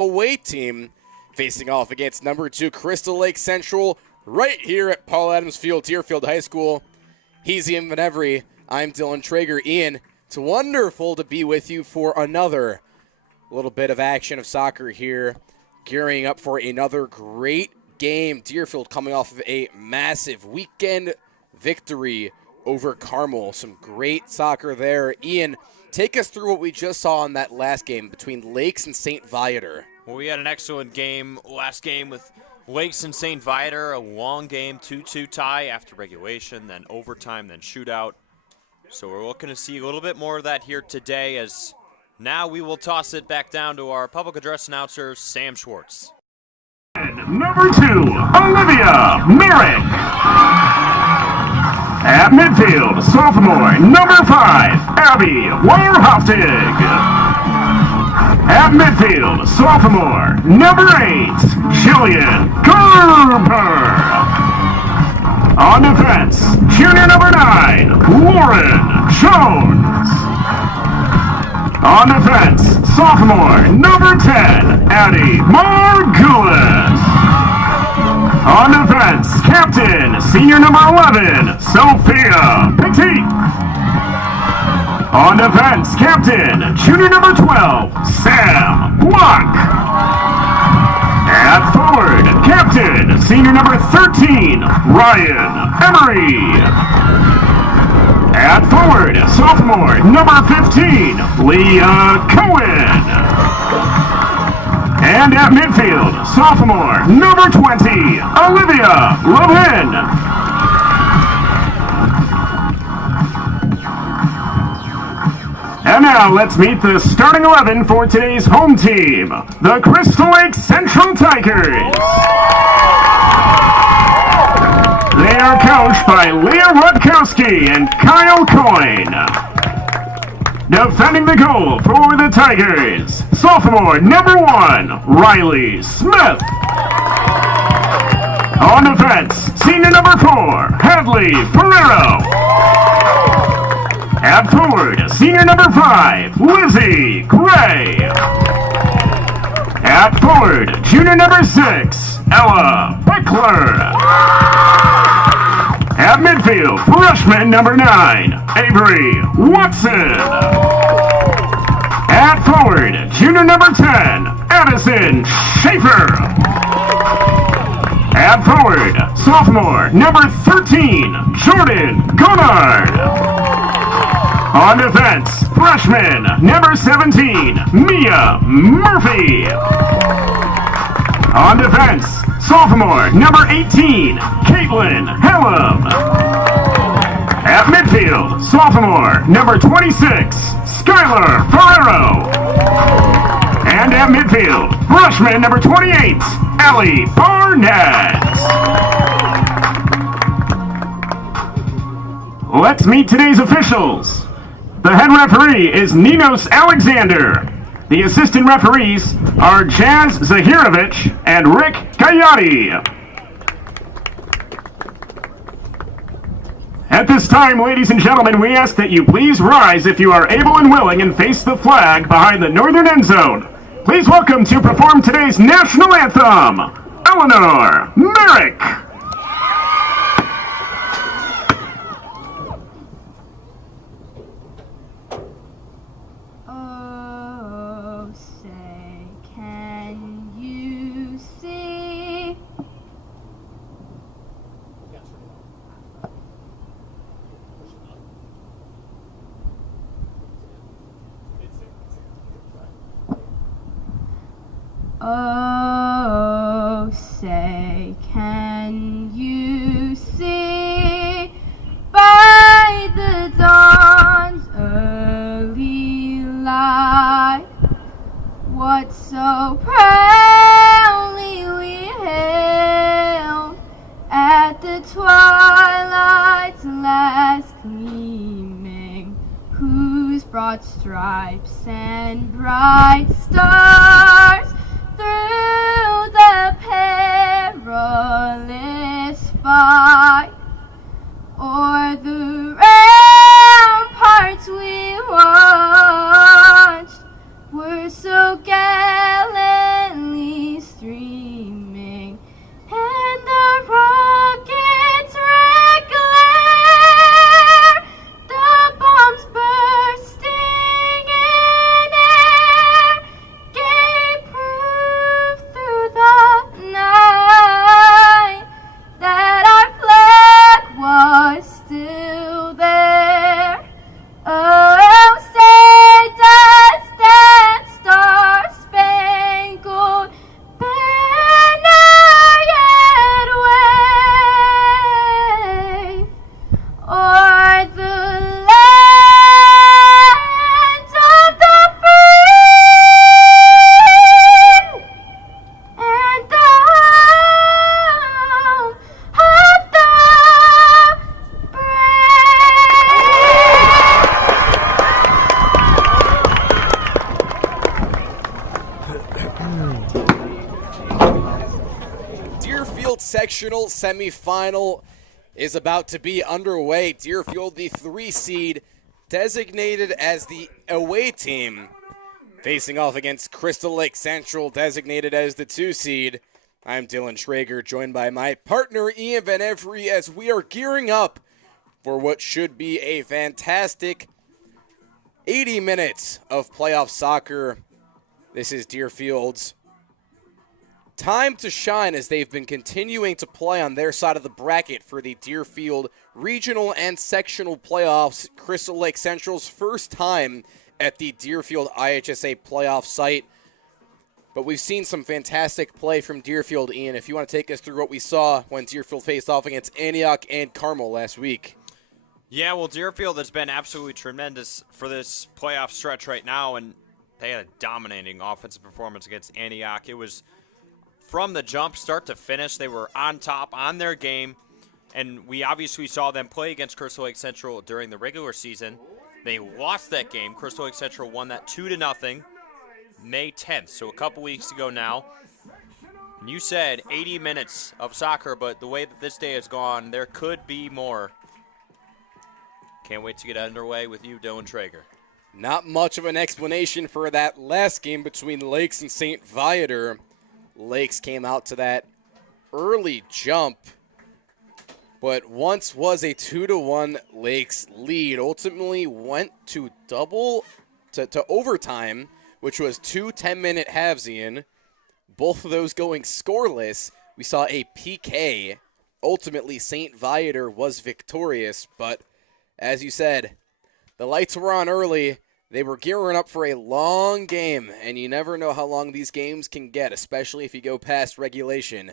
away team facing off against number 2 Crystal Lake Central right here at Paul Adams Field, Deerfield High School. He's Ian Venevri. I'm Dylan Traeger. Ian, it's wonderful to be with you for another little bit of action of soccer here, gearing up for another great game. Deerfield coming off of a massive weekend victory over Carmel. Some great soccer there. Ian, take us through what we just saw in that last game between Lakes and St. Viator. Well, we had an excellent game last game with Lakes and St. Viator, a long game, 2-2 tie after regulation, then overtime, then shootout. So we're looking to see a little bit more of that here today, as now we will toss it back down to our public address announcer, Sam Schwartz. Number 2, Olivia Merrick. At midfield, sophomore, number 5, Abby Weyerhoftig. At midfield, sophomore, number 8, Jillian Gerber. On defense, junior number 9, Lauren Jones. On defense, sophomore, number 10, Addie Margulis. On defense, captain, senior number 11, Sophia Petit. On defense, captain, junior number 12, Sam Block. At forward, captain, senior number 13, Ryan Emery. At forward, sophomore, number 15, Leah Cohen. And at midfield, sophomore, number 20, Olivia Levin. And now let's meet the starting 11 for today's home team, the Crystal Lake Central Tigers. They are coached by Leah Rutkowski and Kyle Coyne. Defending the goal for the Tigers, sophomore number 1, Riley Smith. On defense, senior number 4, Hadley Ferrero. At forward, senior number 5, Lizzie Gray. At forward, junior number 6, Ella Beckler. At midfield, freshman number 9, Avery Watson. At forward, junior number 10, Addison Schaefer. At forward, sophomore number 13, Jordan Gonard. On defense, freshman number 17, Mia Murphy. On defense, sophomore number 18, Caitlin Hallam. At midfield, sophomore number 26, Skylar Ferrero. And at midfield, freshman number 28, Allie Barnett. Let's meet today's officials. The head referee is Ninos Alexander. The assistant referees are Jazz Zahirovich and Rick Gayati. At this time, ladies and gentlemen, we ask that you please rise if you are able and willing and face the flag behind the northern end zone. Please welcome to perform today's national anthem, Eleanor Merrick. Oh, say, can you see by the dawn's early light what so proudly we hailed at the twilight's last gleaming, whose broad stripes and bright stars through the perilous fight o'er the ramparts we watched were so gallantly Deerfield Sectional Semifinal is about to be underway. Deerfield, the 3 seed, designated as the away team, facing off against Crystal Lake Central, designated as the 2 seed. I'm Dylan Traeger, joined by my partner Ian Van Every, as we are gearing up for what should be a fantastic 80 minutes of playoff soccer. This is Deerfield's time to shine, as they've been continuing to play on their side of the bracket for the Deerfield regional and sectional playoffs. Crystal Lake Central's first time at the Deerfield IHSA playoff site. But we've seen some fantastic play from Deerfield. Ian, if you want to take us through what we saw when Deerfield faced off against Antioch and Carmel last week. Yeah, well, Deerfield has been absolutely tremendous for this playoff stretch right now, and they had a dominating offensive performance against Antioch. It was from the jump, start to finish, they were on top, on their game, and we obviously saw them play against Crystal Lake Central during the regular season. They lost that game. Crystal Lake Central won that 2-0 May 10th, so a couple weeks ago now. And you said 80 minutes of soccer, but the way that this day has gone, there could be more. Can't wait to get underway with you, Dylan Traeger. Not much of an explanation for that last game between Lakes and St. Viator. Lakes came out to that early jump, but once was a 2-1 Lakes lead. Ultimately went to overtime, which was 2 10-minute halves, Ian. Both of those going scoreless. We saw a PK. Ultimately, St. Viator was victorious, but as you said, the lights were on early. They were gearing up for a long game, and you never know how long these games can get, especially if you go past regulation.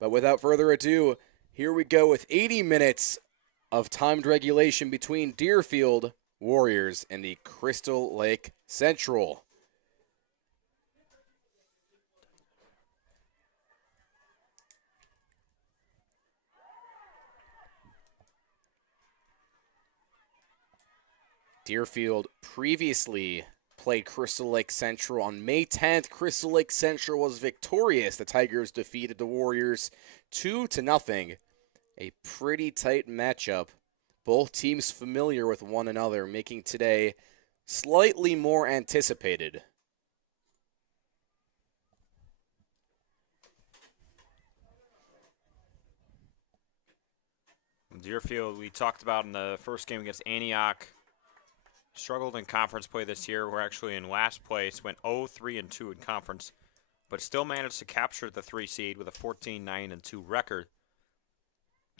But without further ado, here we go with 80 minutes of timed regulation between Deerfield Warriors and the Crystal Lake Central. Deerfield previously played Crystal Lake Central on May 10th. Crystal Lake Central was victorious. The Tigers defeated the Warriors 2-0. A pretty tight matchup. Both teams familiar with one another, making today slightly more anticipated. Deerfield, we talked about in the first game against Antioch, struggled in conference play this year. We're actually in last place, went 0-3-2 in conference, but still managed to capture the 3 seed with a 14-9-2 record.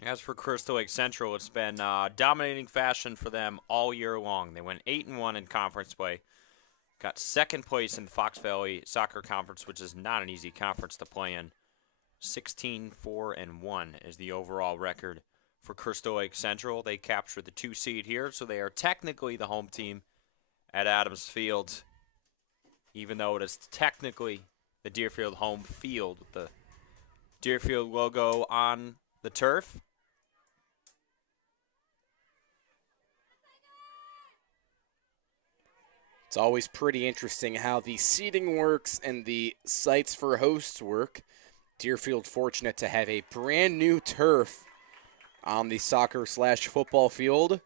As for Crystal Lake Central, it's been dominating fashion for them all year long. They went 8-1 in conference play, got second place in Fox Valley Soccer Conference, which is not an easy conference to play in. 16-4-1 is the overall record for Crystal Lake Central. They captured the 2 seed here, so they are technically the home team at Adams Field, even though it is technically the Deerfield home field with the Deerfield logo on the turf. It's always pretty interesting how the seating works and the sites for hosts work. Deerfield fortunate to have a brand new turf on the soccer/football field.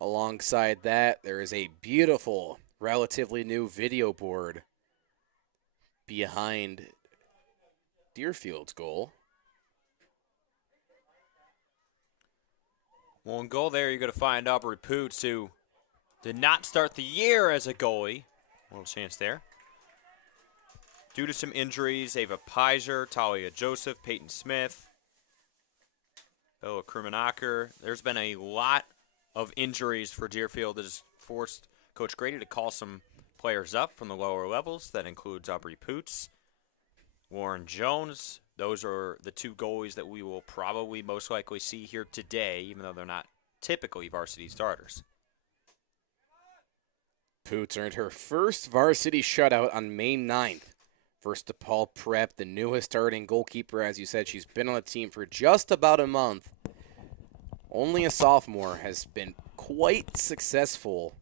Alongside that, there is a beautiful, relatively new video board behind Deerfield's goal. Well, in goal there, you're going to find Aubrey Poots, who did not start the year as a goalie. A little chance there. Due to some injuries, Ava Pizer, Talia Joseph, Peyton Smith, Bella Krumenacher. There's been a lot of injuries for Deerfield that has forced Coach Grady to call some players up from the lower levels. That includes Aubrey Poots, Warren Jones. Those are the 2 goalies that we will probably most likely see here today, even though they're not typically varsity starters. Poots earned her first varsity shutout on May 9th. First to Paul Prep, the newest starting goalkeeper. As you said, she's been on the team for just about a month. Only a sophomore, has been quite successful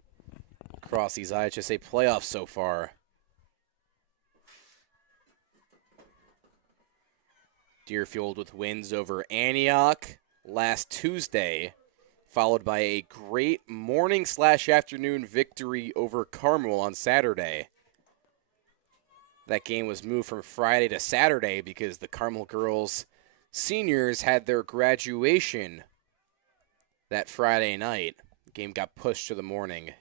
across these IHSA playoffs so far. Deerfield with wins over Antioch last Tuesday, followed by a great morning/afternoon victory over Carmel on Saturday. That game was moved from Friday to Saturday because the Carmel girls seniors had their graduation that Friday night. The game got pushed to the morning.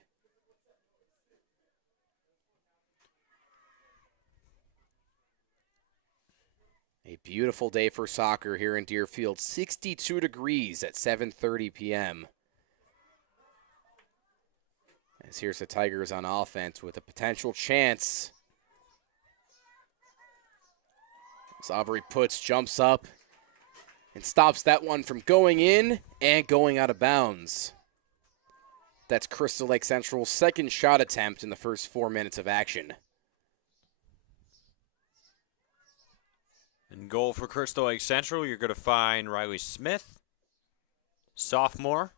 A beautiful day for soccer here in Deerfield. 62 degrees at 7:30 p.m. As here's the Tigers on offense with a potential chance. As Aubrey Putz jumps up and stops that one from going in and going out of bounds. That's Crystal Lake Central's second shot attempt in the first 4 minutes of action. In goal for Crystal Lake Central, you're going to find Riley Smith, sophomore.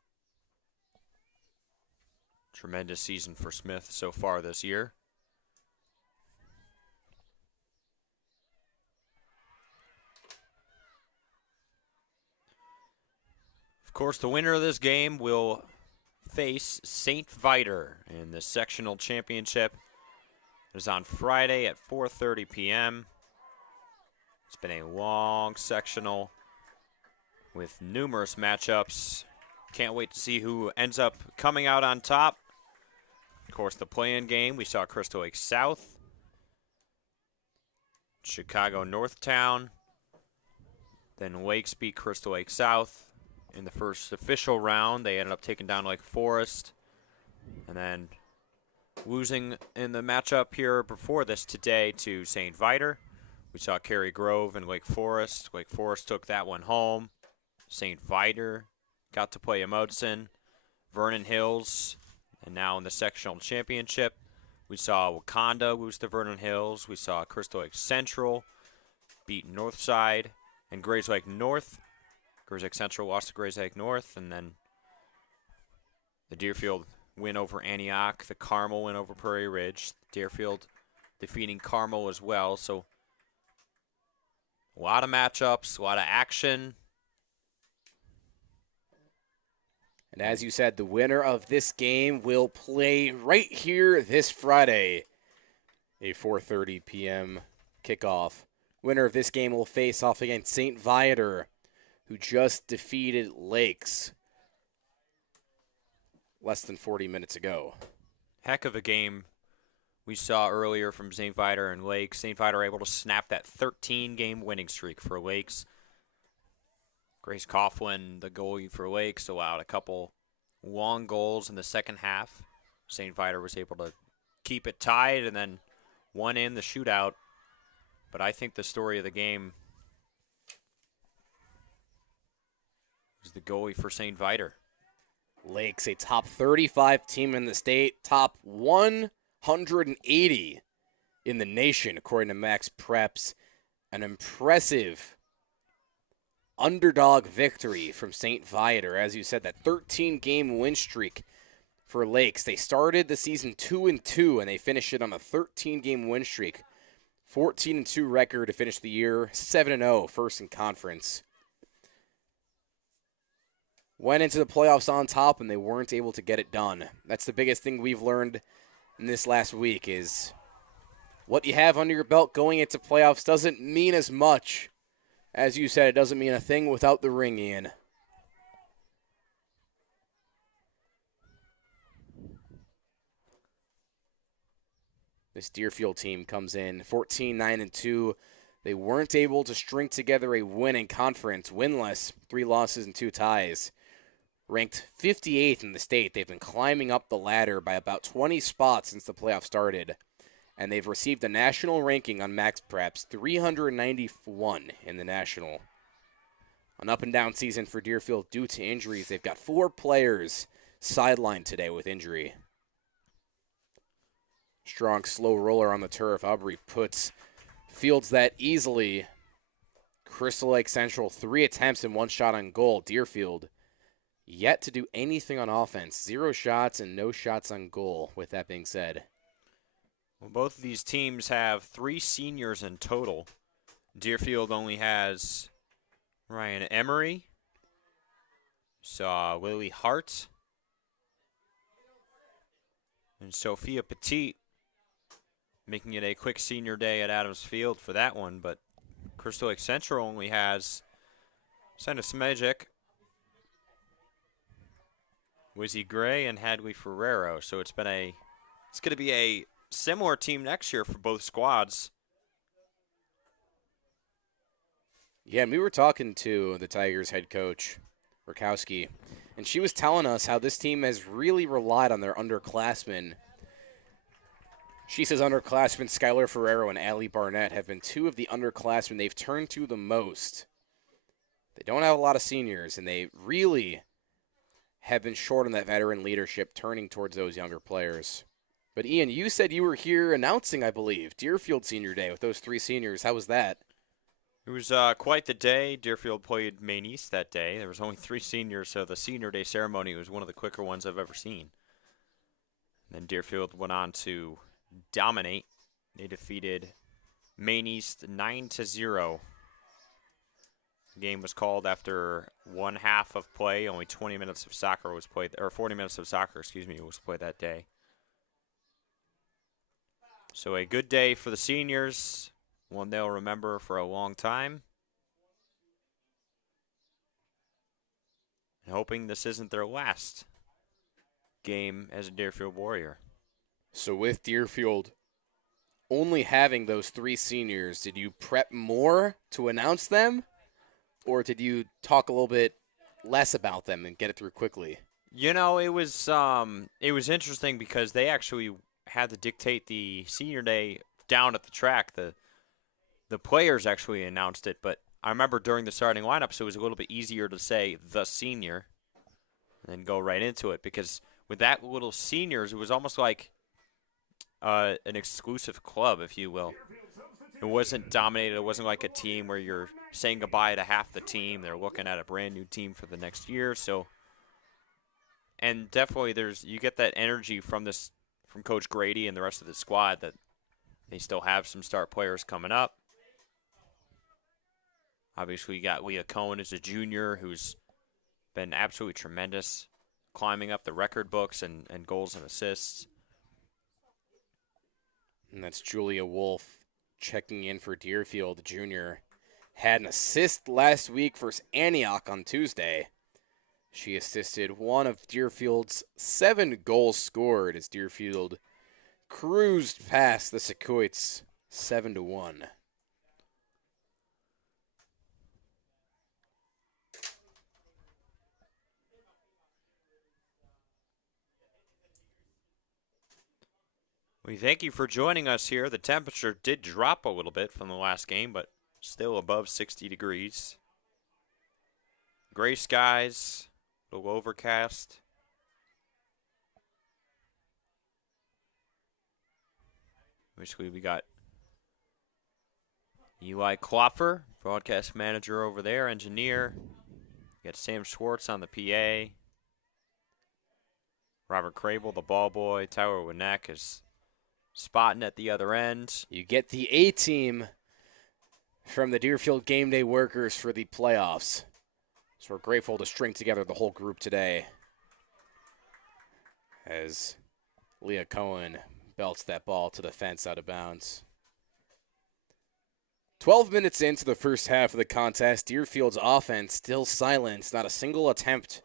Tremendous season for Smith so far this year. Of course, the winner of this game will face St. Viator in the sectional championship. It is on Friday at 4:30 p.m. It's been a long sectional with numerous matchups. Can't wait to see who ends up coming out on top. Of course, the play-in game, we saw Crystal Lake South, Chicago Northtown, then Lakes beat Crystal Lake South. In the first official round, they ended up taking down Lake Forest, and then losing in the matchup here before this today to St. Viator. We saw Cary Grove and Lake Forest. Lake Forest took that one home. St. Viator got to play Emodson. Vernon Hills, and now in the sectional championship, we saw Wakanda lose to Vernon Hills. We saw Crystal Lake Central beat Northside and Grays Lake North. Grays Lake Central lost to Grays Lake North, and then the Deerfield win over Antioch. The Carmel win over Prairie Ridge. Deerfield defeating Carmel as well. So a lot of matchups, a lot of action. And as you said, the winner of this game will play right here this Friday, a 4:30 p.m. kickoff. Winner of this game will face off against St. Viator, who just defeated Lakes less than 40 minutes ago. Heck of a game we saw earlier from St. Viator and Lakes. St. Viator able to snap that 13-game winning streak for Lakes. Grace Coughlin, the goalie for Lakes, allowed a couple long goals in the second half. St. Viator was able to keep it tied and then won in the shootout. But I think the story of the game is the goalie for St. Viator. Lakes, a top 35 team in the state, top 180 in the nation, according to Max Preps. An impressive underdog victory from St. Viator. As you said, that 13-game win streak for Lakes. They started the season 2-2, and they finished it on a 13-game win streak. 14-2 record to finish the year, 7-0, first in conference. Went into the playoffs on top, and they weren't able to get it done. That's the biggest thing we've learned in this last week is what you have under your belt going into playoffs doesn't mean as much. As you said, it doesn't mean a thing without the ring, Ian. This Deerfield team comes in 14-9-2. They weren't able to string together a win in conference, winless, 3 losses and 2 ties. Ranked 58th in the state, they've been climbing up the ladder by about 20 spots since the playoff started. And they've received a national ranking on Max Preps, 391 in the national. An up-and-down season for Deerfield due to injuries. They've got 4 players sidelined today with injury. Strong, slow roller on the turf. Aubrey Putz fields that easily. Crystal Lake Central, 3 attempts and 1 shot on goal. Deerfield yet to do anything on offense. 0 shots and no shots on goal, with that being said. Well, both of these teams have 3 seniors in total. Deerfield only has Ryan Emery. Saw Lily Hart. And Sophia Petit making it a quick senior day at Adams Field for that one. But Crystal Lake Central only has Senna Smejic, Wizzy Gray, and Hadley Ferrero. So it's going to be a similar team next year for both squads. Yeah, and we were talking to the Tigers head coach, Rakowski, and she was telling us how this team has really relied on their underclassmen. She says underclassmen Skylar Ferrero and Allie Barnett have been two of the underclassmen they've turned to the most. They don't have a lot of seniors, and they really have been short on that veteran leadership, turning towards those younger players. But Ian, you said you were here announcing, I believe, Deerfield Senior Day with those 3 seniors. How was that? It was quite the day. Deerfield played Maine East that day. There was only 3 seniors, so the senior day ceremony was one of the quicker ones I've ever seen. And then Deerfield went on to dominate. They defeated Maine East 9-0. The game was called after one half of play. Only 20 minutes of soccer was played, or 40 minutes of soccer, was played that day. So a good day for the seniors. One they'll remember for a long time. And hoping this isn't their last game as a Deerfield Warrior. So with Deerfield only having those 3 seniors, did you prep more to announce them? Or did you talk a little bit less about them and get it through quickly? You know, it was interesting because they actually had to dictate the senior day down at the track. The players actually announced it, but I remember during the starting lineup, so it was a little bit easier to say the senior and then go right into it, because with that little seniors, it was almost like an exclusive club, if you will. It wasn't dominated. It wasn't like a team where you're saying goodbye to half the team. They're looking at a brand new team for the next year. So, and definitely you get that energy from Coach Grady and the rest of the squad that they still have some start players coming up. Obviously, you got Leah Cohen as a junior, who's been absolutely tremendous, climbing up the record books and goals and assists. And that's Julia Wolf checking in for Deerfield. The junior had an assist last week versus Antioch on Tuesday. She assisted one of Deerfield's 7 goals scored as Deerfield cruised past the Secoites 7-1. We thank you for joining us here. The temperature did drop a little bit from the last game, but still above 60 degrees. Gray skies, a little overcast. Basically, we got Eli Klopfer, broadcast manager over there, engineer. We got Sam Schwartz on the PA. Robert Crable, the ball boy. Tyler Winneck is spotting at the other end. You get the A-team from the Deerfield Game Day workers for the playoffs. So we're grateful to string together the whole group today as Leah Cohen belts that ball to the fence out of bounds. 12 minutes into the first half of the contest, Deerfield's offense still silent, not a single attempt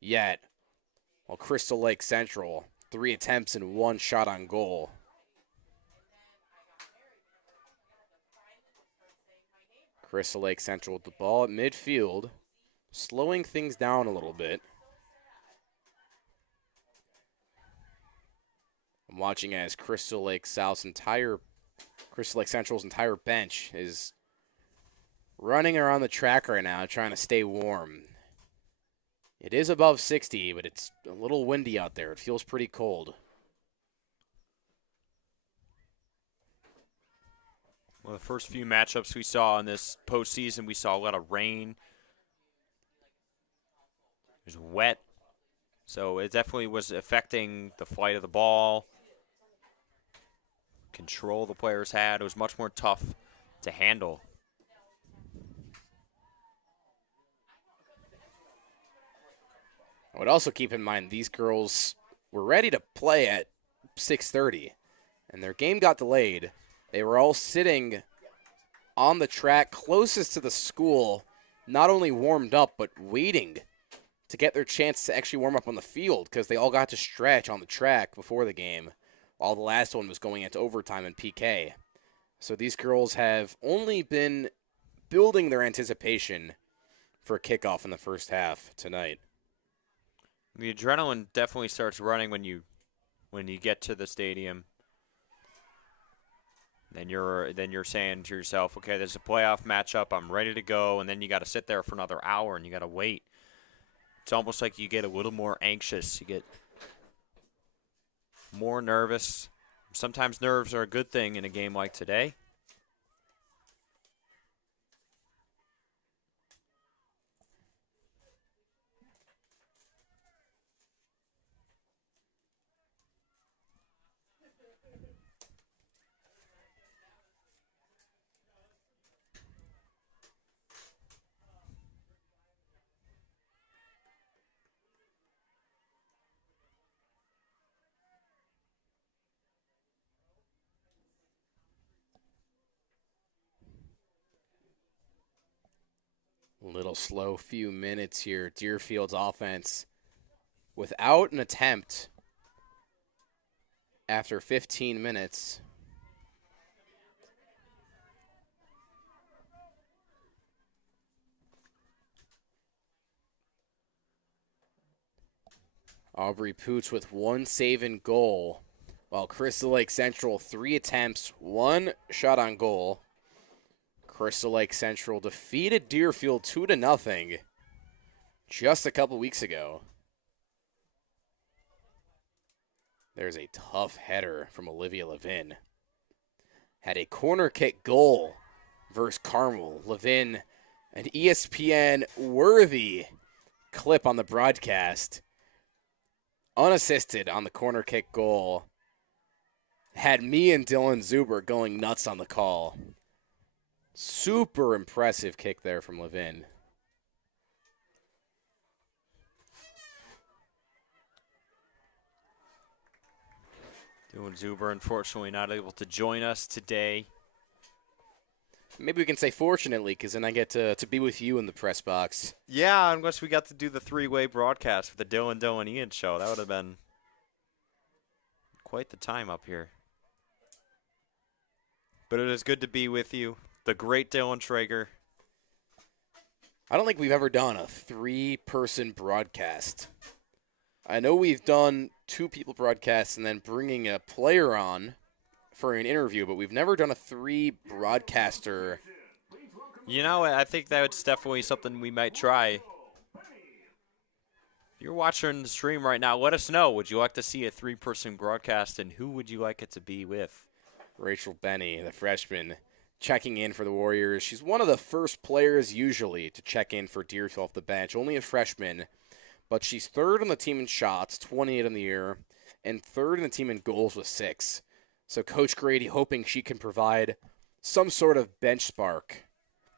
yet. While Crystal Lake Central, 3 attempts and 1 shot on goal. Crystal Lake Central with the ball at midfield, slowing things down a little bit. I'm watching as Crystal Lake Central's entire bench is running around the track right now, trying to stay warm. It is above 60, but it's a little windy out there. It feels pretty cold. Well, the first few matchups we saw in this postseason, we saw a lot of rain. It was wet, so it definitely was affecting the flight of the ball. Control the players had. It was much more tough to handle. I would also keep in mind these girls were ready to play at 6:30, and their game got delayed. They were all sitting on the track closest to the school, not only warmed up, but waiting to get their chance to actually warm up on the field because they all got to stretch on the track before the game while the last one was going into overtime and PK. So these girls have only been building their anticipation for kickoff in the first half tonight. The adrenaline definitely starts running when you get to the stadium. Then you're saying to yourself, okay, there's a playoff matchup, I'm ready to go, and then you got to sit there for another hour and you got to wait. It's almost like you get a little more anxious, you get more nervous. Sometimes nerves are a good thing in a game like today. A little slow few minutes here. Deerfield's offense without an attempt after 15 minutes. Aubrey Poots with 1 save and goal, while Crystal Lake Central 3 attempts, 1 shot on goal. Crystal Lake Central defeated Deerfield 2-0 just a couple weeks ago. There's a tough header from Olivia Levin. Had a corner kick goal versus Carmel. Levin, an ESPN-worthy clip on the broadcast, unassisted on the corner kick goal, had me and Dylan Zuber going nuts on the call. Super impressive kick there from Levin. Dylan Zuber, unfortunately, not able to join us today. Maybe we can say fortunately, because then I get to be with you in the press box. Yeah, unless we got to do the three-way broadcast for the Dylan Ian show. That would have been quite the time up here. But it is good to be with you. The great Dylan Traeger. I don't think we've ever done a 3-person broadcast. I know we've done 2 people broadcasts and then bringing a player on for an interview, but we've never done a 3-broadcaster. You know, I think that's definitely something we might try. If you're watching the stream right now, let us know. Would you like to see a 3-person broadcast, and who would you like it to be with? Rachel Benny, the freshman, checking in for the Warriors. She's one of the first players usually to check in for Deerfield off the bench, only a freshman, but she's 3rd on the team in shots, 28 in the year, and 3rd in the team in goals with 6. So Coach Grady hoping she can provide some sort of bench spark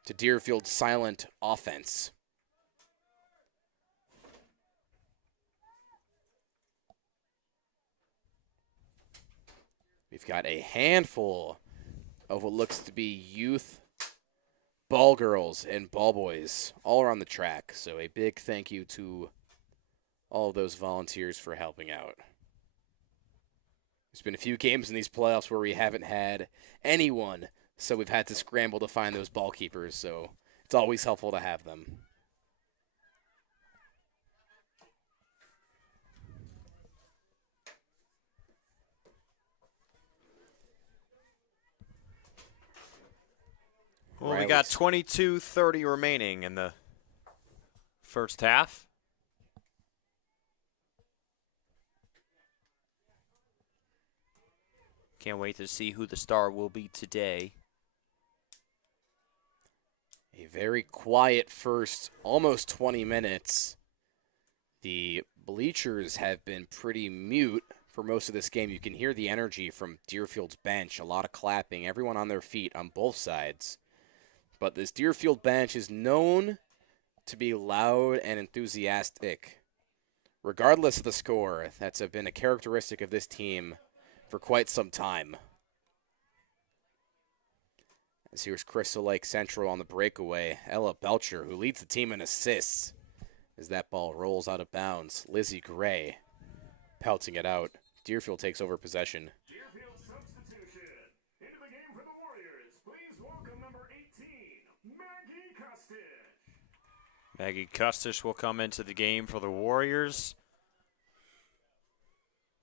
to Deerfield's silent offense. We've got a handful of what looks to be youth ball girls and ball boys all around the track. So a big thank you to all of those volunteers for helping out. There's been a few games in these playoffs where we haven't had anyone, so we've had to scramble to find those ball keepers. So it's always helpful to have them. Well, we got 22:30 remaining in the first half. Can't wait to see who the star will be today. A very quiet first almost 20 minutes. The bleachers have been pretty mute for most of this game. You can hear the energy from Deerfield's bench, a lot of clapping, everyone on their feet on both sides. But this Deerfield bench is known to be loud and enthusiastic regardless of the score. That's been a characteristic of this team for quite some time. As here's Crystal Lake Central on the breakaway. Ella Belcher, who leads the team in assists, as that ball rolls out of bounds. Lizzie Gray pelting it out. Deerfield takes over possession. Deerfield substitution. Into the game for the Warriors. Please welcome number 18, Maggie Custich. Maggie Custich will come into the game for the Warriors.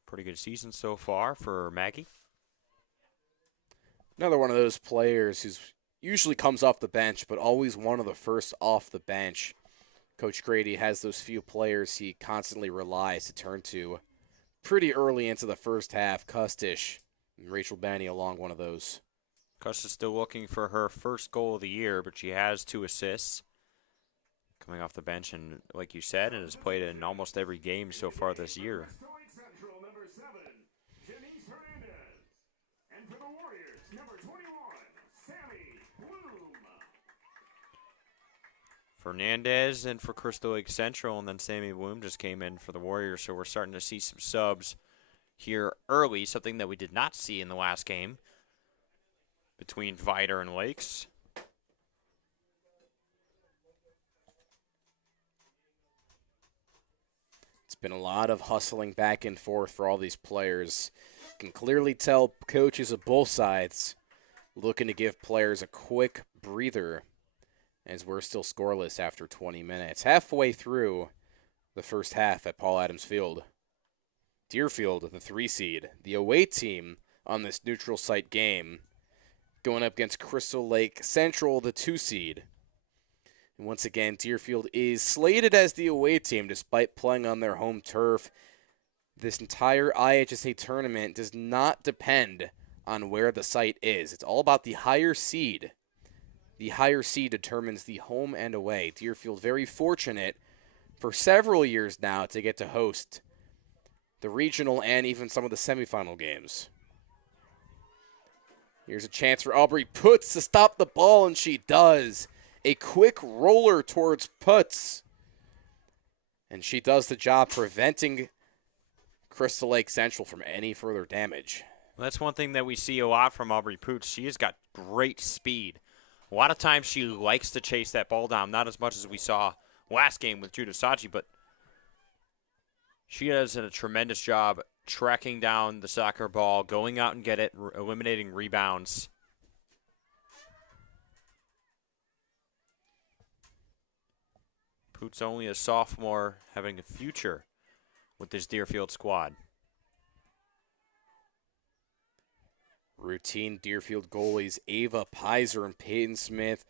Pretty good season so far for Maggie. Another one of those players who's usually comes off the bench, but always one of the first off the bench. Coach Grady has those few players he constantly relies to turn to pretty early into the first half. Custich and Rachel Banney along one of those. Custich still looking for her first goal of the year, but she has 2 assists. Coming off the bench, and like you said, and has played in almost every game so far this year. Central, number 7, Janice Hernandez. And for the Warriors, number 21, Sammy Bloom. Fernandez in for Crystal Lake Central, and then Sammy Bloom just came in for the Warriors, so we're starting to see some subs here early, something that we did not see in the last game between Vider and Lakes. It's been a lot of hustling back and forth for all these players. You can clearly tell coaches of both sides looking to give players a quick breather, as we're still scoreless after 20 minutes. Halfway through the first half at Paul Adams Field. Deerfield, the 3 seed, the away team on this neutral site game, going up against Crystal Lake Central, the 2 seed. And once again, Deerfield is slated as the away team despite playing on their home turf. This entire IHSA tournament does not depend on where the site is. It's all about the higher seed. The higher seed determines the home and away. Deerfield very fortunate for several years now to get to host the regional and even some of the semifinal games. Here's a chance for Aubrey Putz to stop the ball, and she does. A quick roller towards Putz. And she does the job preventing Crystal Lake Central from any further damage. Well, that's one thing that we see a lot from Aubrey Poots. She has got great speed. A lot of times she likes to chase that ball down, not as much as we saw last game with Judah Saji, but she does a tremendous job tracking down the soccer ball, going out and get it, eliminating rebounds. Poots only a sophomore, having a future with this Deerfield squad. Routine Deerfield goalies Ava Pizer and Peyton Smith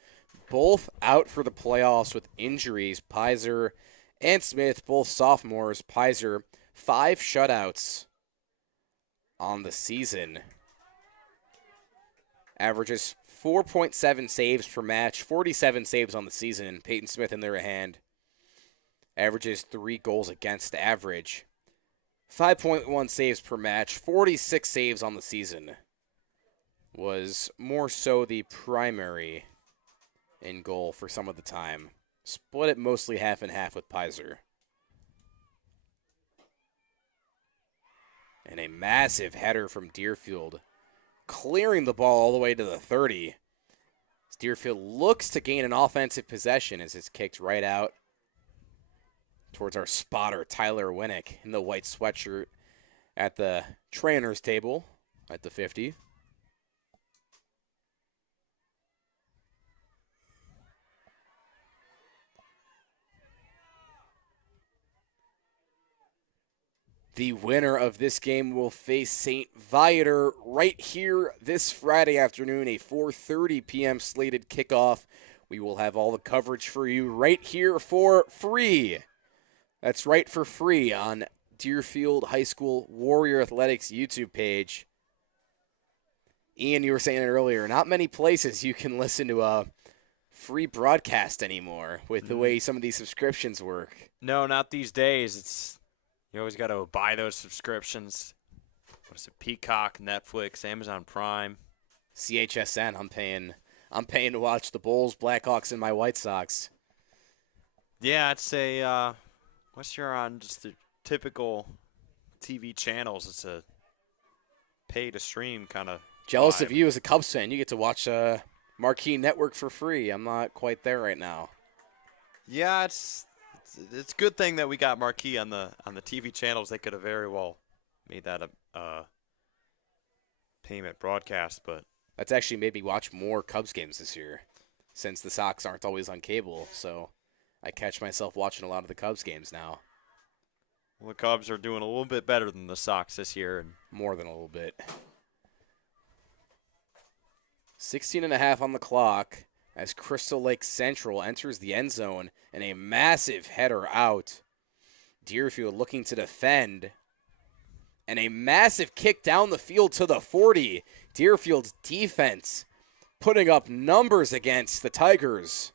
both out for the playoffs with injuries. Pizer and Smith, both sophomores. Pizer, 5 shutouts on the season. Averages 4.7 saves per match, 47 saves on the season. Peyton Smith in their hand averages 3 goals against average, 5.1 saves per match, 46 saves on the season. Was more so the primary in goal for some of the time. Split it mostly half and half with Pizer. And a massive header from Deerfield, clearing the ball all the way to the 30. As Deerfield looks to gain an offensive possession as it's kicked right out towards our spotter, Tyler Winnick, in the white sweatshirt at the trainer's table at the 50. The winner of this game will face St. Viator right here this Friday afternoon, a 4:30 p.m. slated kickoff. We will have all the coverage for you right here for free. That's right, for free on Deerfield High School Warrior Athletics YouTube page. Ian, you were saying it earlier, not many places you can listen to a free broadcast anymore with the way some of these subscriptions work. No, not these days. You always got to buy those subscriptions. What is it? Peacock, Netflix, Amazon Prime, CHSN. I'm paying to watch the Bulls, Blackhawks, and my White Sox. Yeah, I'd say unless you're on just the typical TV channels. It's a pay-to-stream kind of Jealous vibe. of you as a Cubs fan. You get to watch Marquee Network for free. I'm not quite there right now. Yeah, it's a good thing that we got Marquee on the TV channels. They could have very well made that a payment broadcast, but That's actually made me watch more Cubs games this year, since the Sox aren't always on cable. So I catch myself watching a lot of the Cubs games now. well, the Cubs are doing a little bit better than the Sox this year. And More than a little bit. 16.5 on the clock as Crystal Lake Central enters the end zone and a massive header out. Deerfield looking to defend. And a massive kick down the field to the 40. Deerfield's defense putting up numbers against the Tigers.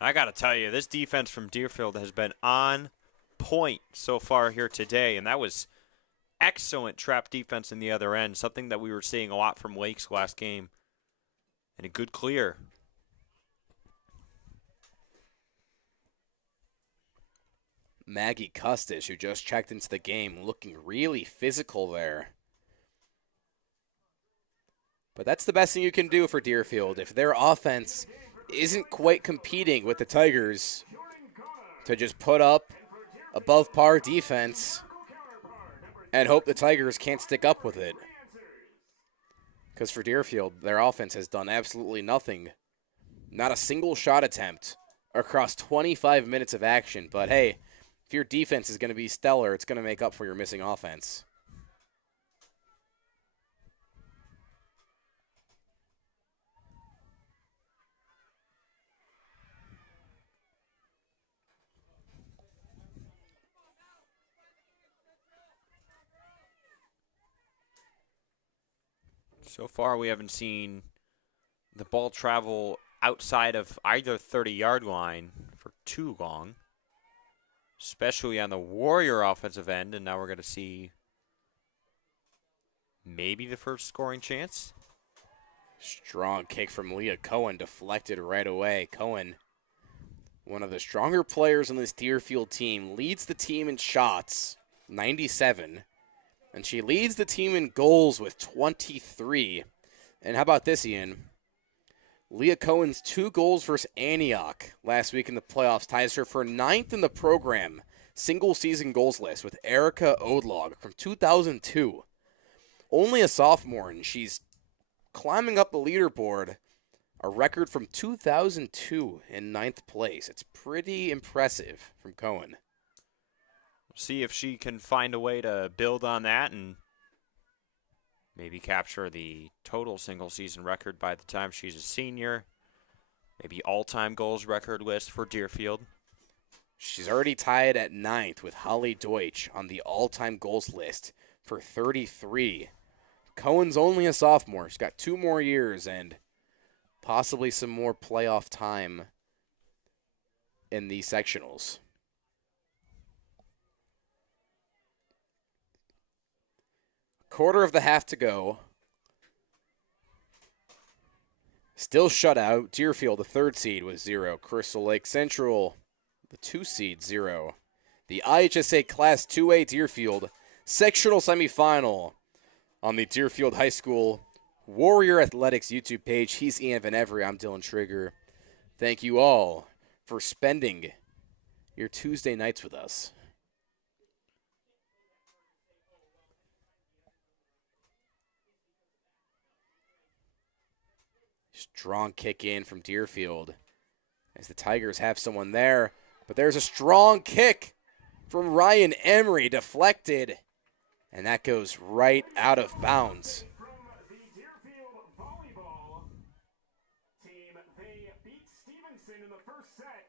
I got to tell you, this defense from Deerfield has been on point so far here today, and that was excellent trap defense in the other end, something that we were seeing a lot from Lake's last game. And a good clear. Maggie Custis, who just checked into the game, looking really physical there. But that's the best thing you can do for Deerfield. If their offense isn't quite competing with the Tigers, to just put up above par defense and hope the Tigers can't stick up with it. Because for Deerfield, their offense has done absolutely nothing. Not a single shot attempt across 25 minutes of action. But hey, if your defense is going to be stellar, it's going to make up for your missing offense. So far, we haven't seen the ball travel outside of either 30-yard line for too long, especially on the Warrior offensive end. And now we're going to see maybe the first scoring chance. Strong kick from Leah Cohen, deflected right away. Cohen, one of the stronger players on this Deerfield team, leads the team in shots, 97. And she leads the team in goals with 23. And how about this, Ian? Leah Cohen's 2 goals versus Antioch last week in the playoffs ties her for 9th in the program single-season goals list with Erica Odlog from 2002. Only a sophomore, and she's climbing up the leaderboard, a record from 2002 in 9th place. It's pretty impressive from Cohen. See if she can find a way to build on that and maybe capture the total single-season record by the time she's a senior. Maybe all-time goals record list for Deerfield. She's already tied at 9th with Holly Deutsch on the all-time goals list for 33. Cohen's only a sophomore. She's got 2 more years and possibly some more playoff time in the sectionals. Quarter of the half to go. Still shut out. Deerfield, the 3rd seed, was 0. Crystal Lake Central, the 2 seed, 0. The IHSA Class 2A Deerfield sectional semifinal on the Deerfield High School Warrior Athletics YouTube page. He's Ian Van Every. I'm Dylan Trigger. Thank you all for spending your Tuesday nights with us. Strong kick in from Deerfield as the Tigers have someone there. But there's a strong kick from Ryan Emery, deflected, and that goes right out of bounds. From the Deerfield volleyball team, they beat Stevenson in the first set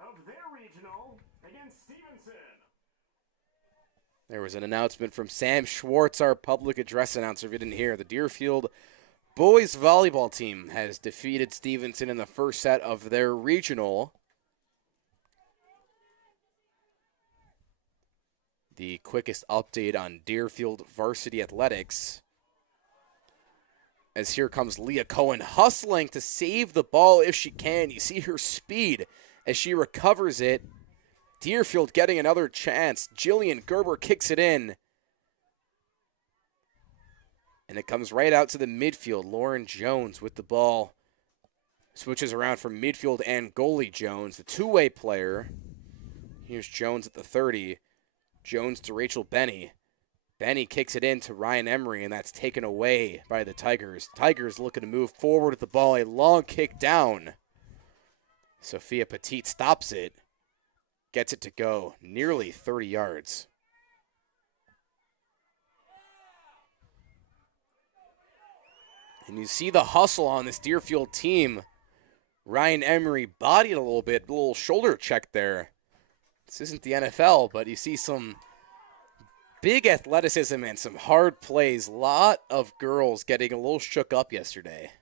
of their regional against Stevenson. There was an announcement from Sam Schwartz, our public address announcer, if you didn't hear. The Deerfield boys volleyball team has defeated Stevenson in the first set of their regional. The quickest update on Deerfield varsity athletics. As here comes Leah Cohen hustling to save the ball if she can. You see her speed as she recovers it Deerfield getting another chance. Jillian Gerber kicks it in. And it comes right out to the midfield. Lauren Jones with the ball. Switches around from midfield and goalie Jones, the two-way player. Here's Jones at the 30. Jones to Rachel Benny. Benny kicks it in to Ryan Emery, and that's taken away by the Tigers. Tigers looking to move forward with the ball. A long kick down. Sophia Petit stops it. Gets it to go nearly 30 yards. And you see the hustle on this Deerfield team. Ryan Emery bodied a little bit, a little shoulder check there. This isn't the NFL, but you see some big athleticism and some hard plays. A lot of girls getting a little shook up yesterday.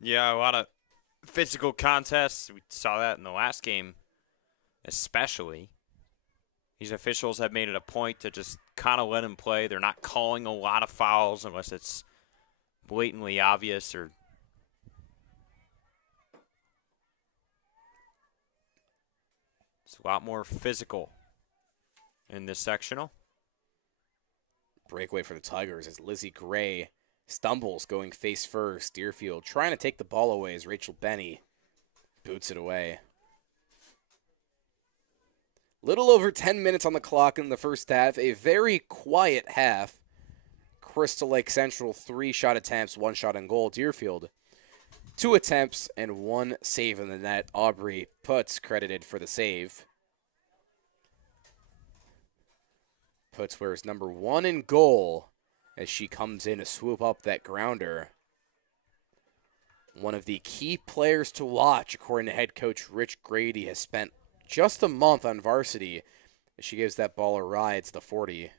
Yeah, a lot of physical contests. We saw that in the last game, especially. These officials have made it a point to just kind of let them play. They're not calling a lot of fouls unless it's blatantly obvious or it's a lot more physical in this sectional. Breakaway for the Tigers as Lizzie Gray stumbles going face first. Deerfield trying to take the ball away as Rachel Benny boots it away. Little over 10 minutes on the clock in the first half. A very quiet half. Crystal Lake Central, 3 shot attempts, 1 shot on goal. Deerfield, 2 attempts and 1 save in the net. Aubrey Putz credited for the save. Putz wears number 1 in goal as she comes in to swoop up that grounder. One of the key players to watch, according to head coach Rich Grady, has spent just a month on varsity as she gives that ball a ride to the 40.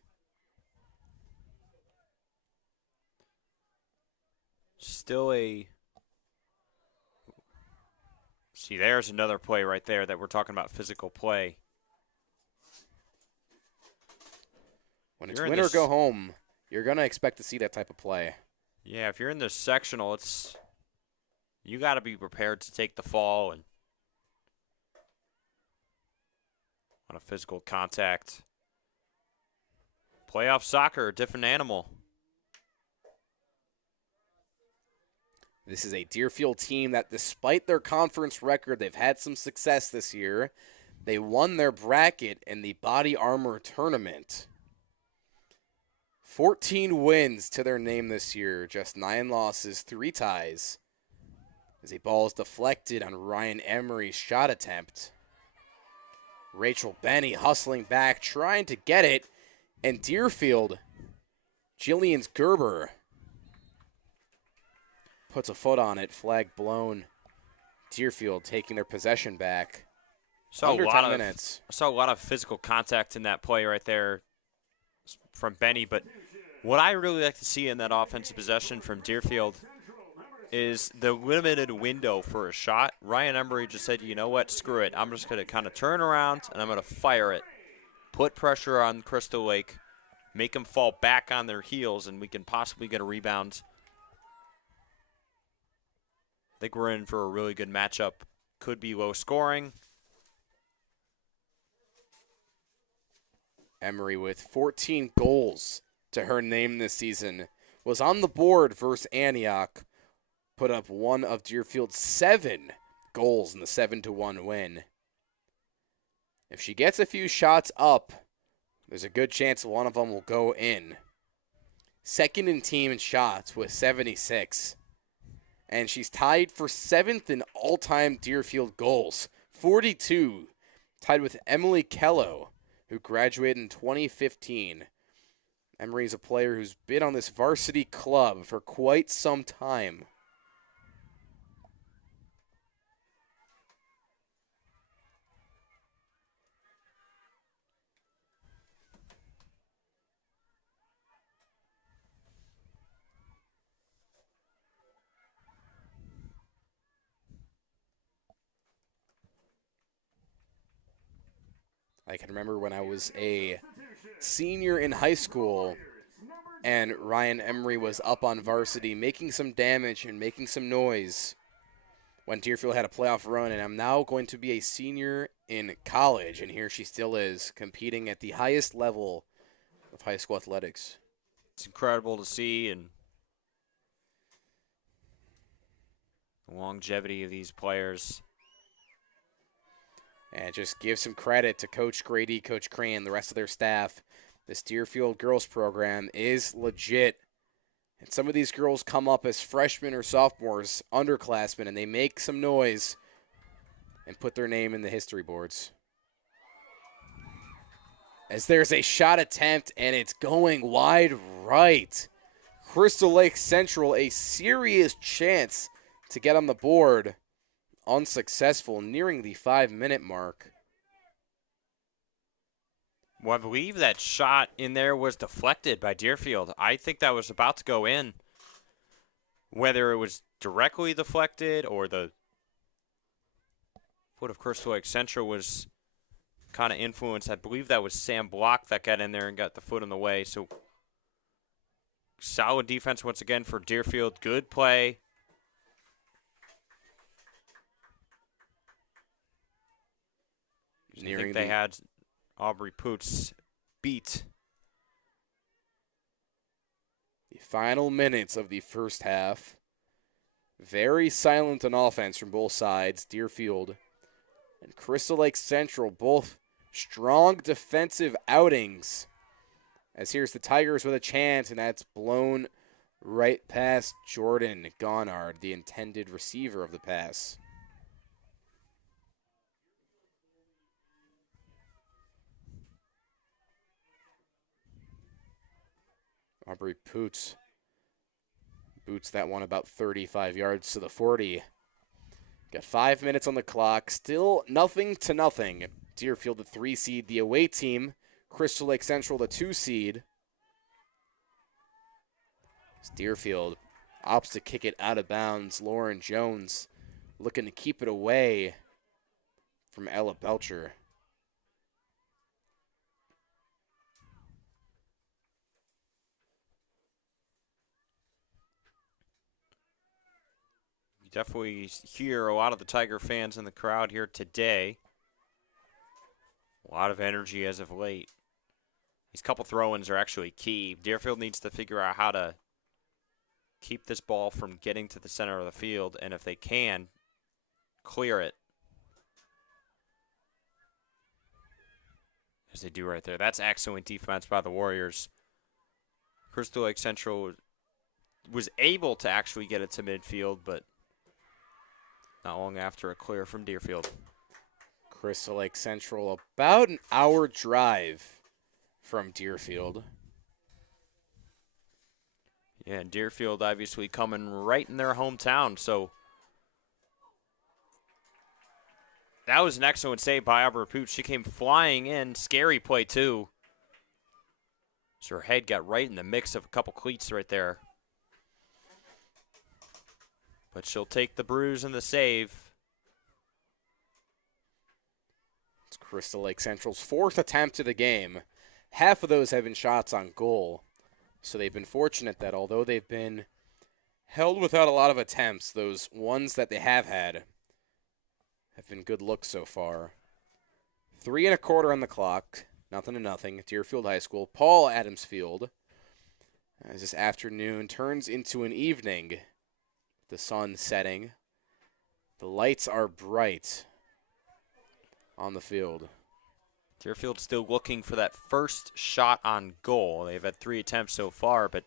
Still a... See, there's another play right there that we're talking about physical play. When it's win or go home, you're going to expect to see that type of play. Yeah, if you're in the sectional, you got to be prepared to take the fall and on a physical contact. Playoff soccer, a different animal. This is a Deerfield team that, despite their conference record, they've had some success this year. They won their bracket in the Body Armor Tournament. 14 wins to their name this year, just 9 losses, 3 ties. As a ball is deflected on Ryan Emery's shot attempt. Rachel Benny hustling back, trying to get it. And Deerfield, Jillian Gerber puts a foot on it, flag blown. Deerfield taking their possession back. Under 10 minutes. I saw a lot of physical contact in that play right there from Benny, but what I really like to see in that offensive possession from Deerfield is the limited window for a shot. Ryan Emery just said, you know what, screw it. I'm just going to kind of turn around, and I'm going to fire it. Put pressure on Crystal Lake, make them fall back on their heels, and we can possibly get a rebound. I think we're in for a really good matchup. Could be low scoring. Emery with 14 goals to her name this season. Was on the board versus Antioch. Put up one of Deerfield's 7 goals in the 7-1 win. If she gets a few shots up, there's a good chance one of them will go in. Second in team in shots with 76. And she's tied for 7th in all-time Deerfield goals, 42. Tied with Emily Kello, who graduated in 2015. Emery's a player who's been on this varsity club for quite some time. I can remember when I was a senior in high school and Ryan Emery was up on varsity making some damage and making some noise. when Deerfield had a playoff run, and I'm now going to be a senior in college, and here she still is, competing at the highest level of high school athletics. It's incredible to see, and the longevity of these players. And just give some credit to Coach Grady, Coach Crane, the rest of their staff. This Deerfield girls program is legit. And some of these girls come up as freshmen or sophomores, underclassmen, and they make some noise and put their name in the history boards. As there's a shot attempt, and it's going wide right. Crystal Lake Central, a serious chance to get on the board. Unsuccessful, nearing the 5-minute mark. Well, I believe that shot in there was deflected by Deerfield. I think that was about to go in. Whether it was directly deflected or the foot of Crystal Lake Central was kind of influenced. I believe that was Sam Block that got in there and got the foot in the way. So solid defense once again for Deerfield. Good play. I think they had Aubrey Poots beat. The final minutes of the first half. Very silent on offense from both sides. Deerfield and Crystal Lake Central, both strong defensive outings. As here's the Tigers with a chance, and that's blown right past Jordan Gonard, the intended receiver of the pass. Aubrey Poots boots that one about 35 yards to the 40. Got 5 minutes on the clock. Still nothing to nothing. Deerfield the 3 seed, the away team. Crystal Lake Central the 2 seed. Deerfield opts to kick it out of bounds. Lauren Jones looking to keep it away from Ella Belcher. Definitely hear a lot of the Tiger fans in the crowd here today. A lot of energy as of late. These couple throw-ins are actually key. Deerfield needs to figure out how to keep this ball from getting to the center of the field, and if they can, clear it. As they do right there. That's excellent defense by the Warriors. Crystal Lake Central was able to actually get it to midfield, but not long after a clear from Deerfield. Crystal Lake Central, about an hour drive from Deerfield. Yeah, and Deerfield obviously coming right in their hometown, so that was an excellent save by Aubrey Poots. She came flying in. Scary play, too. So her head got right in the mix of a couple cleats right there. But she'll take the bruise and the save. It's Crystal Lake Central's 4th attempt of the game. Half of those have been shots on goal. So they've been fortunate that although they've been held without a lot of attempts, those ones that they have had have been good looks so far. 3 1/4 on the clock. 0-0. Deerfield High School. Paul Adams Field. As this afternoon turns into an evening. The sun setting. The lights are bright on the field. Deerfield still looking for that first shot on goal. They've had 3 attempts so far, but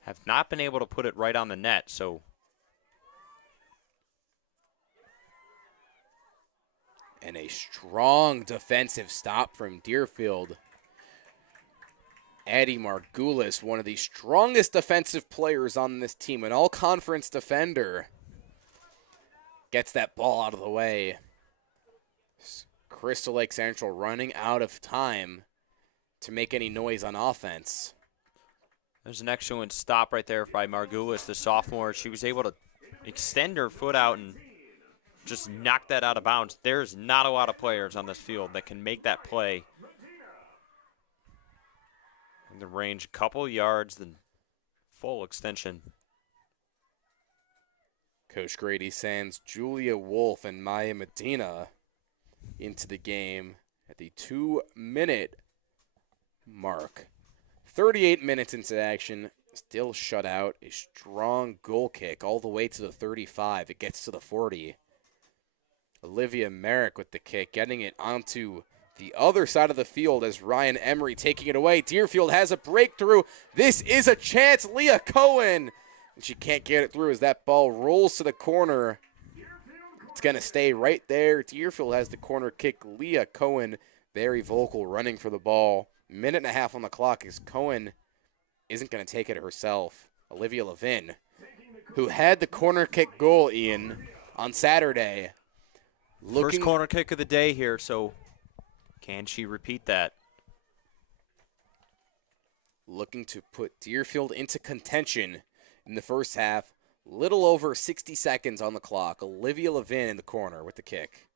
have not been able to put it right on the net. So, and a strong defensive stop from Deerfield. Addie Margulis, one of the strongest defensive players on this team, an all-conference defender, gets that ball out of the way. Crystal Lake Central running out of time to make any noise on offense. there's an excellent stop right there by Margulis, the sophomore. She was able to extend her foot out and just knock that out of bounds. There's not a lot of players on this field that can make that play. In the range, a couple yards, then full extension. Coach Grady sends Julia Wolf and Maya Medina into the game at the 2-minute mark. 38 minutes into action, still shut out. A strong goal kick all the way to the 35. It gets to the 40. Olivia Merrick with the kick, getting it onto the other side of the field as Ryan Emery taking it away. Deerfield has a breakthrough. This is a chance. Leah Cohen. And she can't get it through as that ball rolls to the corner. It's going to stay right there. Deerfield has the corner kick. Leah Cohen, very vocal, running for the ball. Minute and a half on the clock as Cohen isn't going to take it herself. Olivia Levin, who had the corner kick goal, Ian, on Saturday. First corner kick of the day here, so can she repeat that? Looking to put Deerfield into contention in the first half. Little over 60 seconds on the clock. Olivia Levin in the corner with the kick.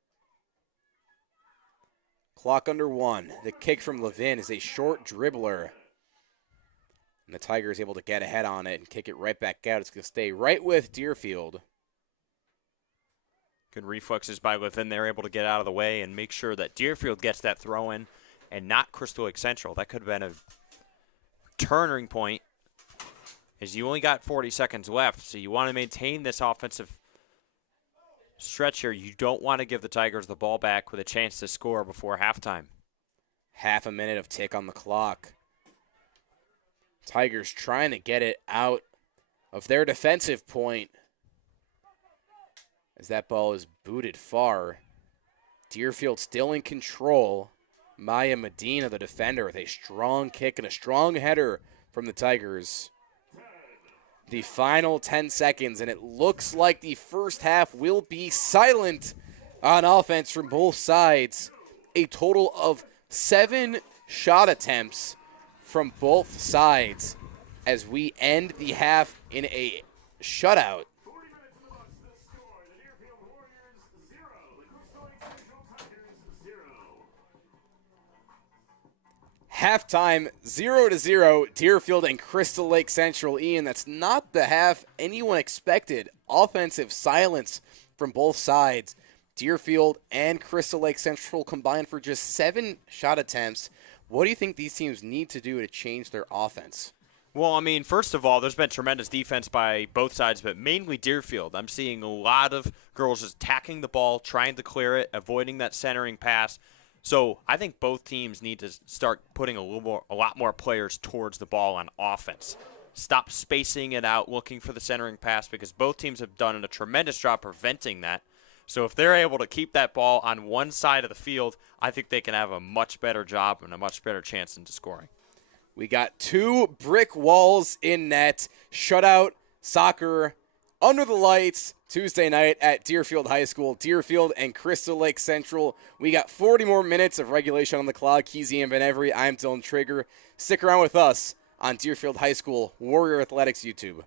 Clock under 1. The kick from Levin is a short dribbler. And the Tigers able to get ahead on it and kick it right back out. It's going to stay right with Deerfield. Good reflexes by Levin. They're able to get out of the way and make sure that Deerfield gets that throw in and not Crystal Lake Central. That could have been a turning point, as you only got 40 seconds left, so you want to maintain this offensive stretch here. You don't want to give the Tigers the ball back with a chance to score before halftime. Half a minute of tick on the clock. Tigers trying to get it out of their defensive point as that ball is booted far. Deerfield still in control. Maya Medina, the defender, with a strong kick and a strong header from the Tigers. The final 10 seconds, and it looks like the first half will be silent on offense from both sides. A total of 7 shot attempts from both sides as we end the half in a shutout. Halftime, 0-0, Deerfield and Crystal Lake Central. Ian, that's not the half anyone expected. Offensive silence from both sides. Deerfield and Crystal Lake Central combined for just 7 shot attempts. What do you think these teams need to do to change their offense? Well, I mean, first of all, there's been tremendous defense by both sides, but mainly Deerfield. I'm seeing a lot of girls just attacking the ball, trying to clear it, avoiding that centering pass. So I think both teams need to start putting a lot more players towards the ball on offense. Stop spacing it out, looking for the centering pass, because both teams have done a tremendous job preventing that. So if they're able to keep that ball on one side of the field, I think they can have a much better job and a much better chance into scoring. We got 2 brick walls in net. Shutout soccer under the lights Tuesday night at Deerfield High School. Deerfield and Crystal Lake Central. We got 40 more minutes of regulation on the clock. Keezy and Van Every. I'm Dylan Traeger. Stick around with us on Deerfield High School Warrior Athletics YouTube.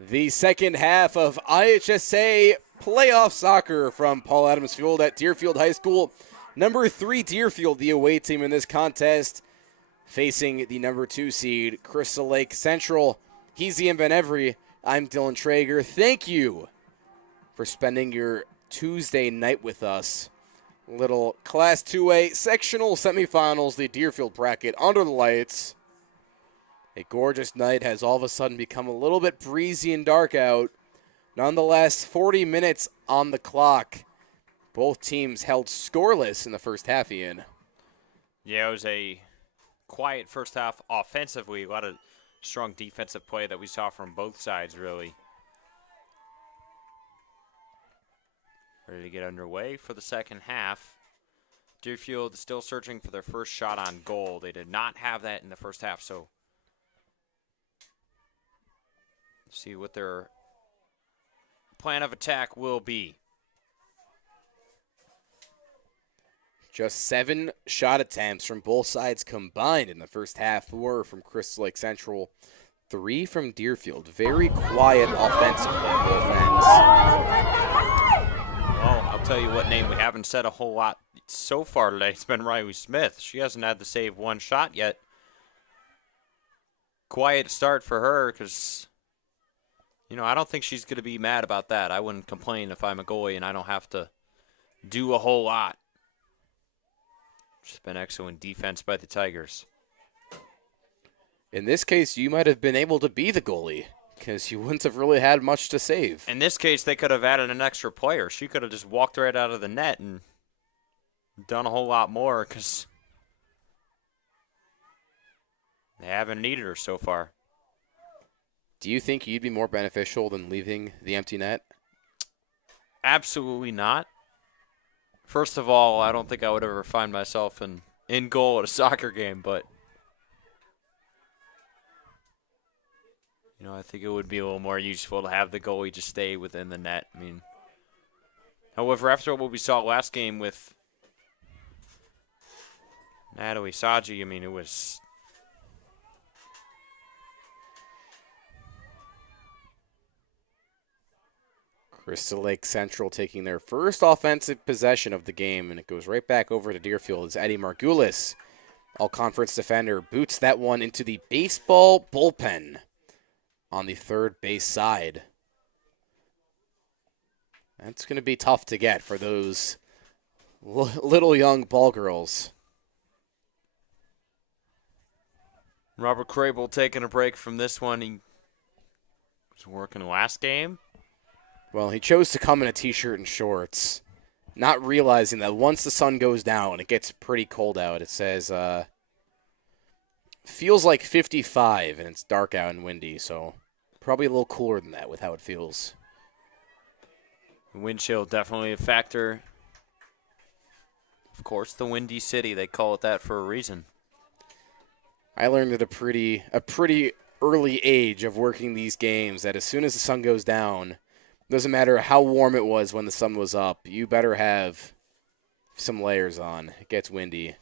The second half of IHSA playoff soccer from Paul Adams Field at Deerfield High School. Number 3 Deerfield, the away team in this contest, facing the number 2 seed Crystal Lake Central. He's Ian Van Every. I'm Dylan Traeger. Thank you for spending your Tuesday night with us. Little Class 2A sectional semifinals, the Deerfield bracket under the lights. A gorgeous night has all of a sudden become a little bit breezy and dark out. Nonetheless, 40 minutes on the clock. Both teams held scoreless in the first half, Ian. Yeah, it was a quiet first half offensively. A lot of strong defensive play that we saw from both sides, really. Ready to get underway for the second half. Deerfield still searching for their first shot on goal. They did not have that in the first half, so see what their plan of attack will be. Just 7 shot attempts from both sides combined in the first half. 4 from Crystal Lake Central, 3 from Deerfield. Very quiet offensively on both ends. Well, I'll tell you what name we haven't said a whole lot so far today. It's been Riley Smith. She hasn't had to save one shot yet. Quiet start for her because, you know, I don't think she's going to be mad about that. I wouldn't complain if I'm a goalie and I don't have to do a whole lot. It's been excellent defense by the Tigers. In this case, you might have been able to be the goalie because you wouldn't have really had much to save. In this case, they could have added an extra player. She could have just walked right out of the net and done a whole lot more because they haven't needed her so far. Do you think you'd be more beneficial than leaving the empty net? Absolutely not. First of all, I don't think I would ever find myself in goal at a soccer game, but you know, I think it would be a little more useful to have the goalie just stay within the net. I mean, however, after what we saw last game with Natalie Saji, I mean, it was Crystal Lake Central taking their first offensive possession of the game, and it goes right back over to Deerfield as Eddie Margulis, all-conference defender, boots that one into the baseball bullpen on the third base side. That's going to be tough to get for those little young ball girls. Robert Crable taking a break from this one. He was working last game. Well, he chose to come in a t-shirt and shorts, not realizing that once the sun goes down, it gets pretty cold out. It says, feels like 55, and it's dark out and windy, so probably a little cooler than that with how it feels. Wind chill definitely a factor. Of course, the Windy City, they call it that for a reason. I learned at a pretty early age of working these games that as soon as the sun goes down, doesn't matter how warm it was when the sun was up, you better have some layers on. It gets windy.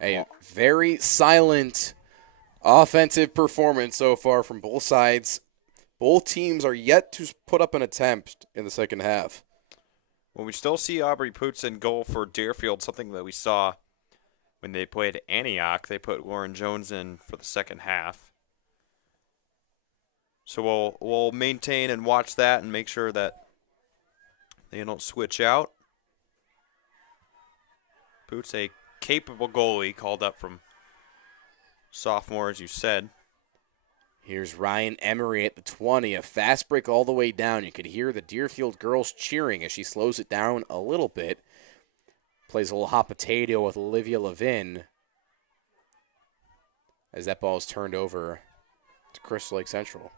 A very silent offensive performance so far from both sides. Both teams are yet to put up an attempt in the second half. Well, we still see Aubrey Poots in goal for Deerfield, something that we saw when they played Antioch. They put Lauren Jones in for the second half. So we'll maintain and watch that and make sure that they don't switch out. Poots, a capable goalie, called up from sophomore, as you said. Here's Ryan Emery at the 20, a fast break all the way down. You could hear the Deerfield girls cheering as she slows it down a little bit. Plays a little hot potato with Olivia Levin as that ball is turned over to Crystal Lake Central.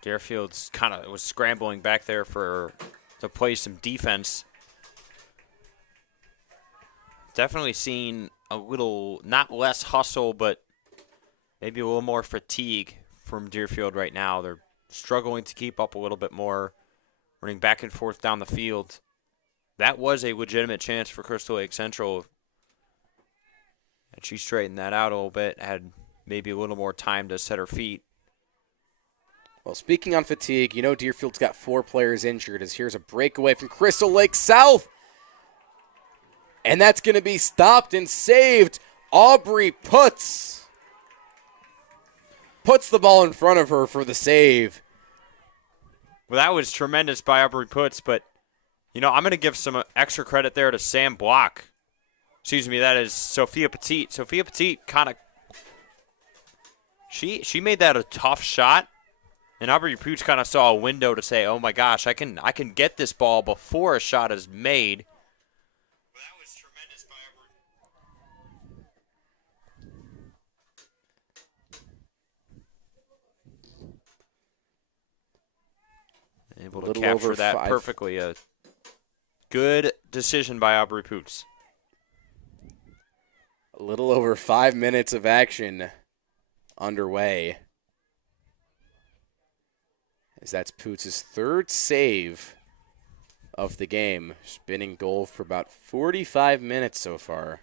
Deerfield's kind of was scrambling back there to play some defense. Definitely seen a little, not less hustle, but maybe a little more fatigue from Deerfield right now. They're struggling to keep up a little bit more, running back and forth down the field. That was a legitimate chance for Crystal Lake Central. And she straightened that out a little bit, had maybe a little more time to set her feet. Well, speaking on fatigue, you know Deerfield's got 4 players injured as here's a breakaway from Crystal Lake South. And that's going to be stopped and saved. Aubrey puts the ball in front of her for the save. Well, that was tremendous by Aubrey Putz, but, you know, I'm going to give some extra credit there to Sam Block. Excuse me, that is Sophia Petit. Sophia Petit kind of, she made that a tough shot, and Aubrey Putz kind of saw a window to say, oh my gosh, I can get this ball before a shot is made. That was tremendous by Aubrey. Able to capture that perfectly. A good decision by Aubrey Poots. A little over 5 minutes of action underway. As that's Poots' 3rd save of the game. Spinning goal for about 45 minutes so far.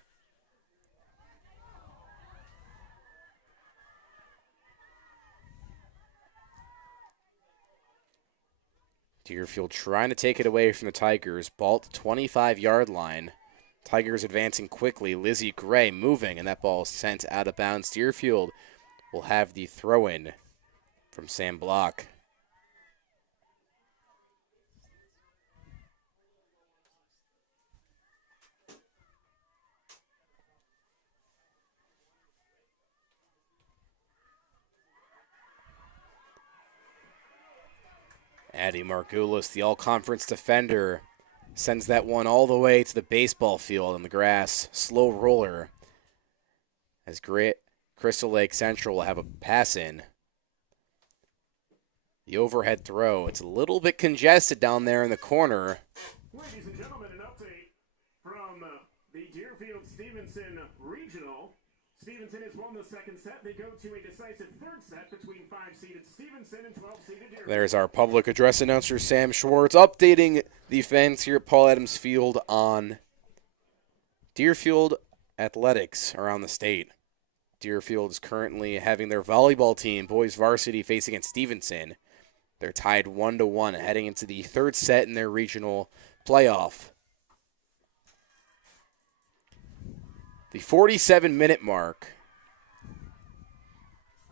Deerfield trying to take it away from the Tigers. Ball at the 25-yard line. Tigers advancing quickly. Lizzie Gray moving, and that ball is sent out of bounds. Deerfield will have the throw-in from Sam Block. Addie Margulis, the all-conference defender, sends that one all the way to the baseball field in the grass. Slow roller. As Crystal Lake Central will have a pass in. The overhead throw. It's a little bit congested down there in the corner. Ladies and gentlemen, an update from the Deerfield-Stevenson Regional. Stevenson has won the 2nd set. They go to a decisive 3rd set between 5-seeded Stevenson and 12-seeded Deerfield. There's our public address announcer, Sam Schwartz, updating the fans here at Paul Adams Field on Deerfield Athletics around the state. Deerfield is currently having their volleyball team, boys varsity, face against Stevenson. They're tied 1-1 heading into the 3rd set in their regional playoff. The 47-minute mark,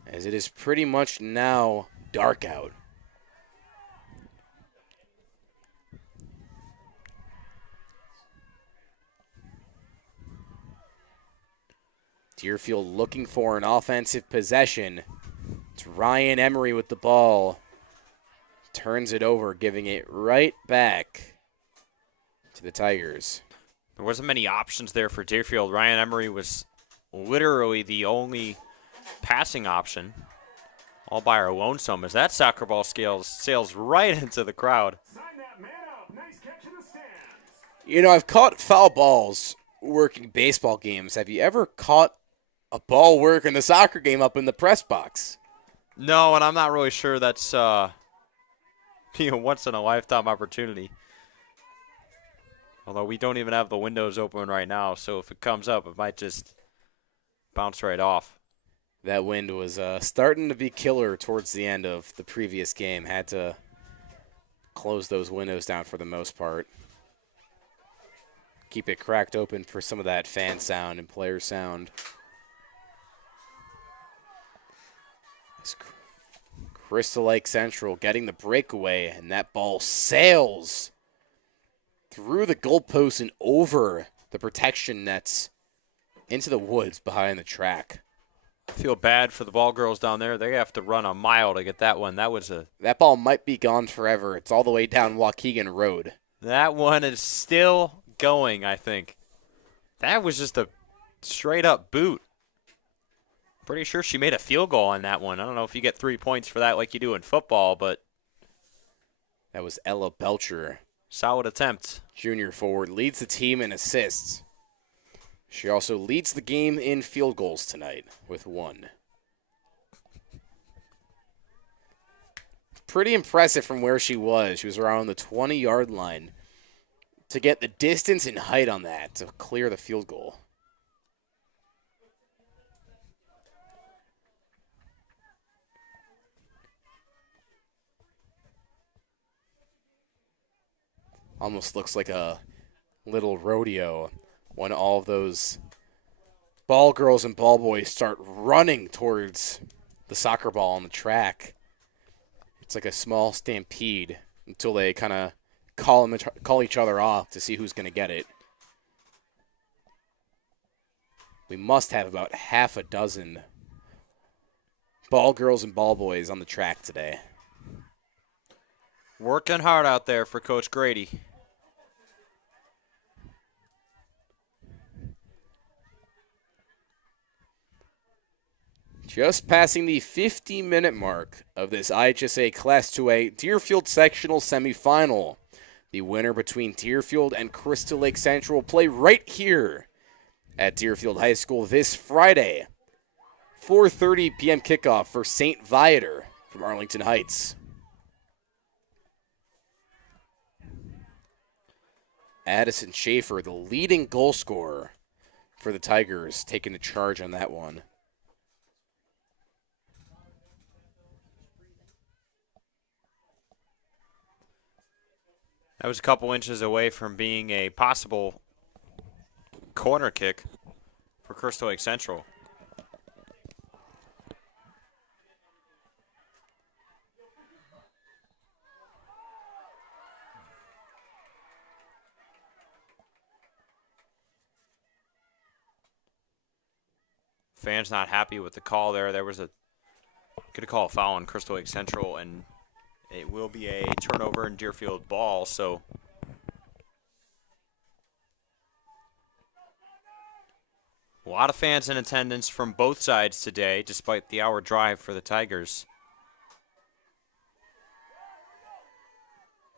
as it is pretty much now dark out. Deerfield looking for an offensive possession. It's Ryan Emery with the ball. Turns it over, giving it right back to the Tigers. There wasn't many options there for Deerfield. Ryan Emery was literally the only passing option, all by our lonesome, as that soccer ball sails right into the crowd. Nice catch in the stands. You know, I've caught foul balls working baseball games. Have you ever caught a ball working the soccer game up in the press box? No, and I'm not really sure that's once in a lifetime opportunity. Although we don't even have the windows open right now, so if it comes up, it might just bounce right off. That wind was starting to be killer towards the end of the previous game. Had to close those windows down for the most part. Keep it cracked open for some of that fan sound and player sound. Crystal Lake Central getting the breakaway, and that ball sails through the goalpost and over the protection nets into the woods behind the track. I feel bad for the ball girls down there. They have to run a mile to get that one. That ball might be gone forever. It's all the way down Waukegan Road. That one is still going, I think. That was just a straight-up boot. Pretty sure she made a field goal on that one. I don't know if you get 3 points for that like you do in football, but that was Ella Belcher. Solid attempt. Junior forward, leads the team in assists. She also leads the game in field goals tonight with 1. pretty impressive from where she was. She was around the 20-yard line to get the distance and height on that to clear the field goal. Almost looks like a little rodeo when all of those ball girls and ball boys start running towards the soccer ball on the track. It's like a small stampede until they kind of call each other off to see who's going to get it. We must have about half a dozen ball girls and ball boys on the track today. Working hard out there for Coach Grady. Just passing the 50-minute mark of this IHSA Class 2A Deerfield Sectional Semifinal. The winner between Deerfield and Crystal Lake Central will play right here at Deerfield High School this Friday. 4:30 p.m. kickoff for St. Viator from Arlington Heights. Addison Schaefer, the leading goal scorer for the Tigers, taking the charge on that one. That was a couple inches away from being a possible corner kick for Crystal Lake Central. Fans not happy with the call there. There was a could have called a foul on Crystal Lake Central, and it will be a turnover in Deerfield ball, so a lot of fans in attendance from both sides today, despite the hour drive for the Tigers.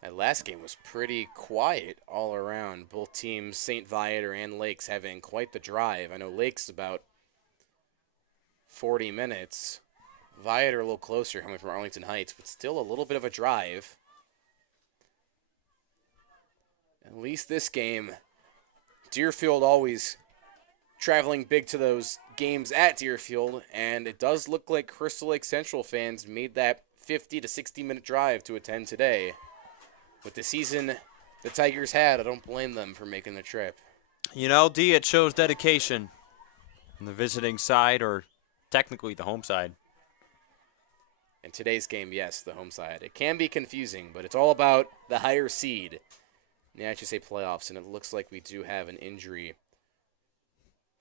That last game was pretty quiet all around. Both teams, St. Viator and Lakes, having quite the drive. I know Lakes about 40 minutes. Viator a little closer, coming from Arlington Heights, but still a little bit of a drive. At least this game, Deerfield always traveling big to those games at Deerfield, and it does look like Crystal Lake Central fans made that 50 to 60-minute drive to attend today. With the season the Tigers had, I don't blame them for making the trip. You know, D, it shows dedication on the visiting side, or technically the home side. In today's game, yes, the home side. It can be confusing, but it's all about the higher seed in the IHSA playoffs, and it looks like we do have an injury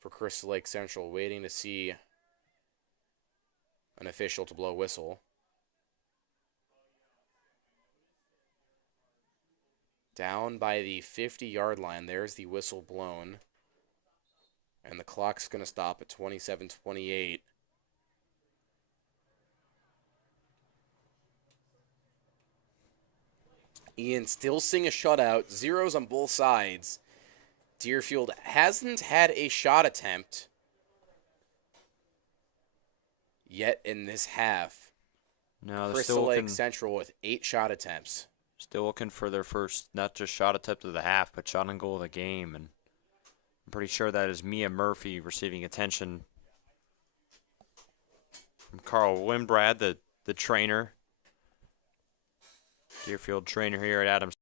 for Crystal Lake Central, waiting to see an official to blow a whistle. Down by the 50-yard line, there's the whistle blown, and the clock's going to stop at 27:28. Ian still seeing a shutout, zeros on both sides. Deerfield hasn't had a shot attempt yet in this half. No, they're Crystal still Lake looking, Central with 8 shot attempts. still looking for their first, not just shot attempt of the half, but shot and goal of the game. And I'm pretty sure that is Mia Murphy receiving attention from Carl Wimbrad, the trainer. Deerfield trainer here at Adams.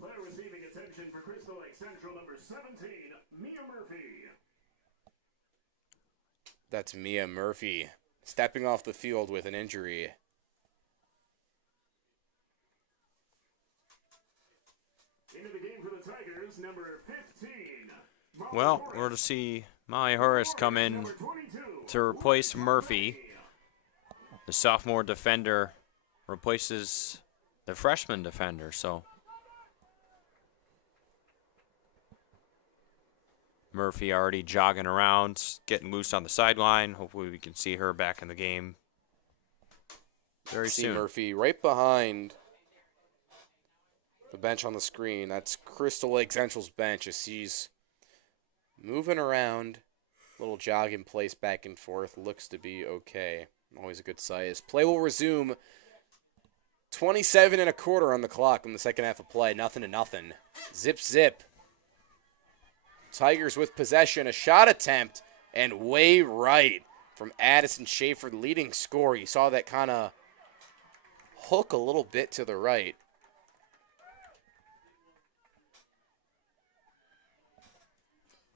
Player receiving attention for Crystal Lake Central, number 17, Mia Murphy. That's Mia Murphy stepping off the field with an injury. Into the game for the Tigers, number 15. Well, we're going to see Molly Horace come in to replace Murphy. The sophomore defender replaces the freshman defender, so Murphy already jogging around, getting loose on the sideline. Hopefully we can see her back in the game very See soon. Murphy right behind The bench on the screen, that's Crystal Lake Central's bench as she's moving around. Little jog in place back and forth. Looks to be okay. Always a good size. Play will resume. 27 and a quarter on the clock in the second half of play. 0-0. Zip, zip. Tigers with possession. A shot attempt. And way right from Addison Schaefer, leading scorer. You saw that kind of hook a little bit to the right.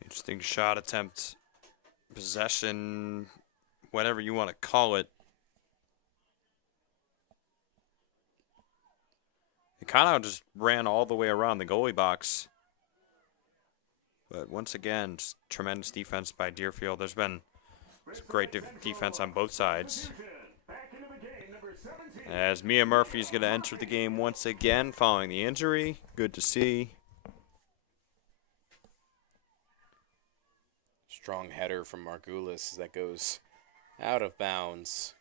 Interesting shot attempt, possession, whatever you want to call it. It kind of just ran all the way around the goalie box. But once again, just tremendous defense by Deerfield. There's been great defense on both sides. As Mia Murphy's going to enter the game once again following the injury. Good to see. Strong header from Margulis that goes out of bounds.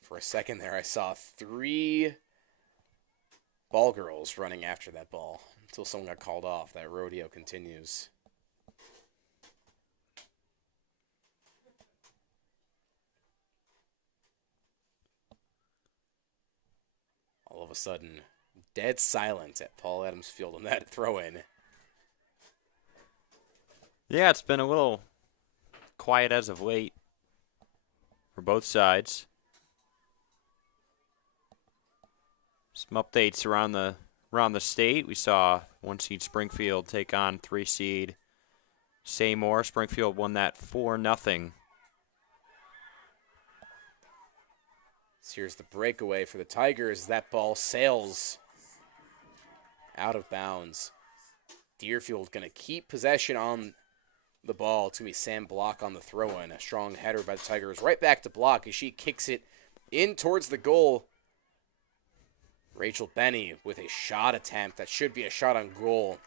For a second there, I saw 3 ball girls running after that ball until someone got called off. That rodeo continues. All of a sudden, dead silence at Paul Adams Field on that throw-in. Yeah, it's been a little quiet as of late for both sides. Some updates around the state. We saw 1-seed Springfield take on 3-seed Seymour. Springfield won that 4-0. So here's the breakaway for the Tigers. That ball sails out of bounds. Deerfield going to keep possession on the ball. It's going to be Sam Block on the throw-in. A strong header by the Tigers. Right back to Block as she kicks it in towards the goal. Rachel Benny with a shot attempt. That should be a shot on goal.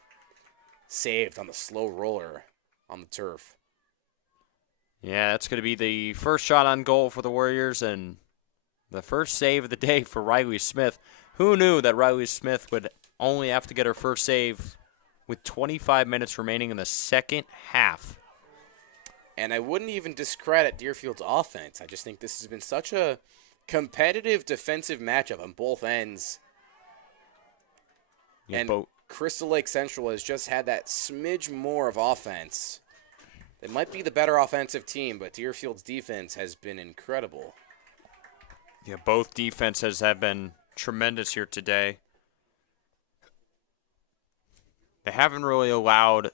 Saved on the slow roller on the turf. Yeah, that's going to be the first shot on goal for the Warriors and the first save of the day for Riley Smith. Who knew that Riley Smith would only have to get her first save with 25 minutes remaining in the second half? And I wouldn't even discredit Deerfield's offense. I just think this has been such a competitive defensive matchup on both ends. Yeah, and Crystal Lake Central has just had that smidge more of offense. They might be the better offensive team, but Deerfield's defense has been incredible. Yeah, both defenses have been tremendous here today. They haven't really allowed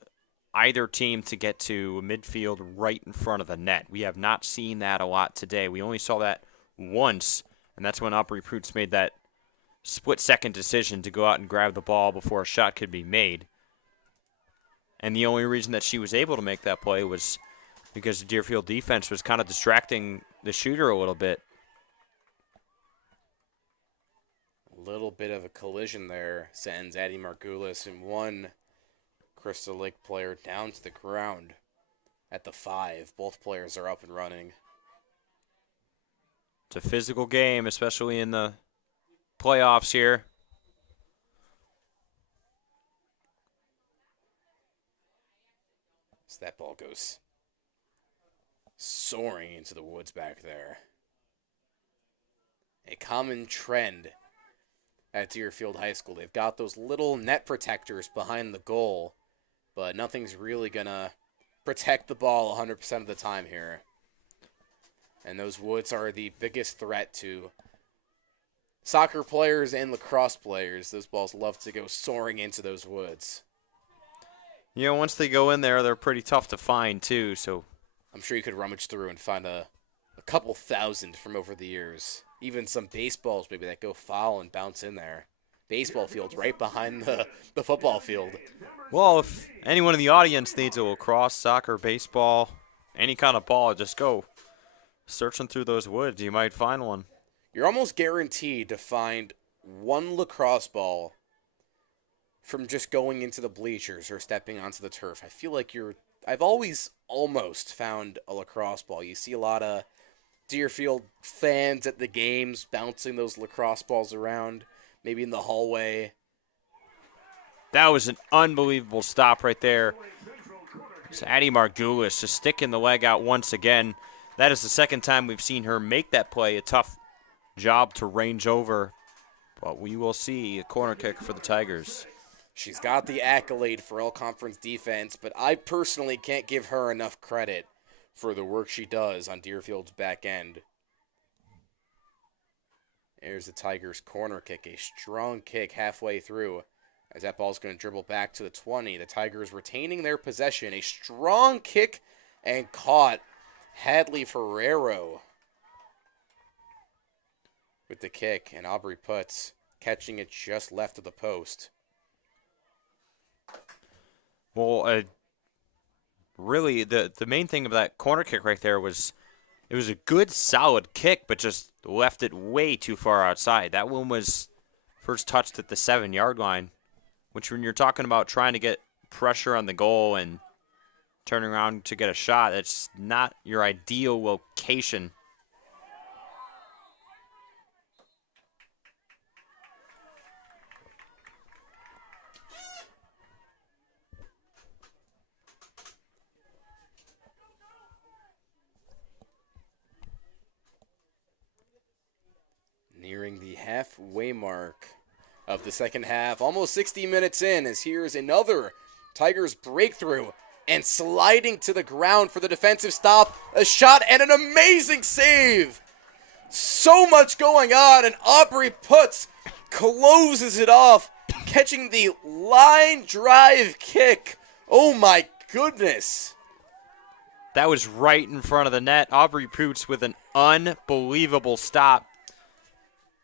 either team to get to midfield right in front of the net. We have not seen that a lot today. We only saw that once, and that's when Aubrey Proots made that split-second decision to go out and grab the ball before a shot could be made. And the only reason that she was able to make that play was because the Deerfield defense was kind of distracting the shooter a little bit. A little bit of a collision there sends Addie Margulis and one Crystal Lake player down to the ground at the 5. Both players are up and running. It's a physical game, especially in the playoffs here. So that ball goes soaring into the woods back there. A common trend at Deerfield High School. They've got those little net protectors behind the goal, but nothing's really going to protect the ball 100% of the time here. And those woods are the biggest threat to soccer players and lacrosse players. Those balls love to go soaring into those woods. You know, once they go in there, they're pretty tough to find, too. So I'm sure you could rummage through and find a couple thousand from over the years. Even some baseballs maybe that go foul and bounce in there. Baseball fields right behind the football field. Well, if anyone in the audience needs a lacrosse, soccer, baseball, any kind of ball, just go searching through those woods. You might find one. You're almost guaranteed to find one lacrosse ball from just going into the bleachers or stepping onto the turf. I feel like I've always almost found a lacrosse ball. You see a lot of Deerfield fans at the games bouncing those lacrosse balls around. maybe in the hallway. That was an unbelievable stop right there. It's Addie Margulis just sticking the leg out once again. That is the second time we've seen her make that play. A tough job to range over, but we will see a corner kick for the Tigers. She's got the accolade for all-conference defense, but I personally can't give her enough credit for the work she does on Deerfield's back end. There's the Tigers' corner kick, a strong kick halfway through. As that ball's going to dribble back to the 20. The Tigers retaining their possession. A strong kick and caught. Hadley Ferrero with the kick. And Aubrey Putz catching it just left of the post. Well, really, the main thing of that corner kick right there was it was a good, solid kick, but just left it way too far outside. That one was first touched at the 7-yard line. Which when you're talking about trying to get pressure on the goal and turning around to get a shot, that's not your ideal location. Nearing the halfway mark of the second half, almost 60 minutes in, as here's another Tigers breakthrough and sliding to the ground for the defensive stop, a shot and an amazing save. So much going on, and Aubrey Putz closes it off, catching the line drive kick. Oh my goodness. That was right in front of the net. Aubrey Putz with an unbelievable stop.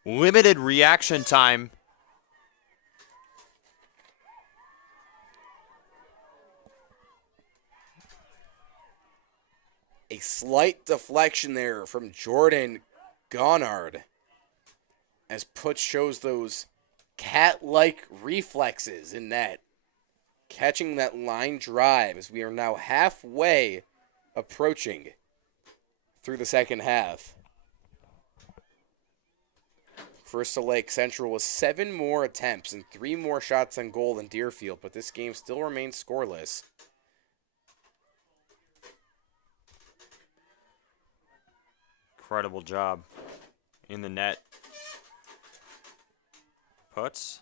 Limited reaction time. A slight deflection there from Jordan Gonard as Putz shows those cat-like reflexes in net, catching that line drive as we are now halfway approaching through the second half. Crystal Lake Central with 7 more attempts and 3 more shots on goal than Deerfield, but this game still remains scoreless. Incredible job in the net. Putz.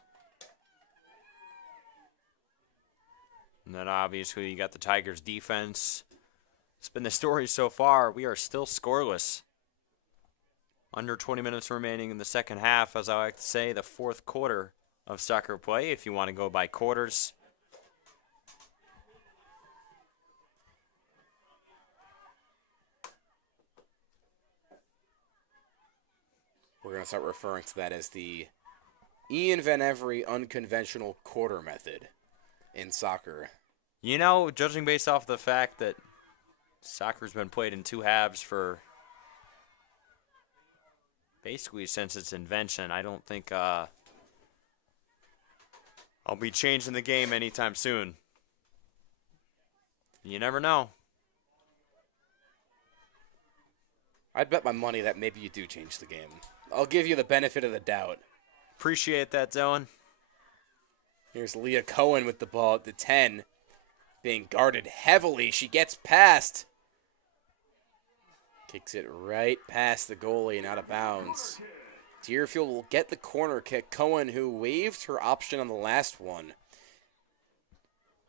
And then obviously you got the Tigers defense. It's been the story so far. We are still scoreless. Under 20 minutes remaining in the second half, as I like to say, the fourth quarter of soccer play, if you want to go by quarters. We're going to start referring to that as the Ian Van Every unconventional quarter method in soccer. You know, judging based off the fact that soccer's been played in 2 halves for basically since its invention, I don't think I'll be changing the game anytime soon. You never know. I'd bet my money that maybe you do change the game. I'll give you the benefit of the doubt. Appreciate that, Dylan. Here's Leah Cohen with the ball at the 10. Being guarded heavily. She gets past. Kicks it right past the goalie and out of bounds. Deerfield will get the corner kick. Cohen, who waived her option on the last one,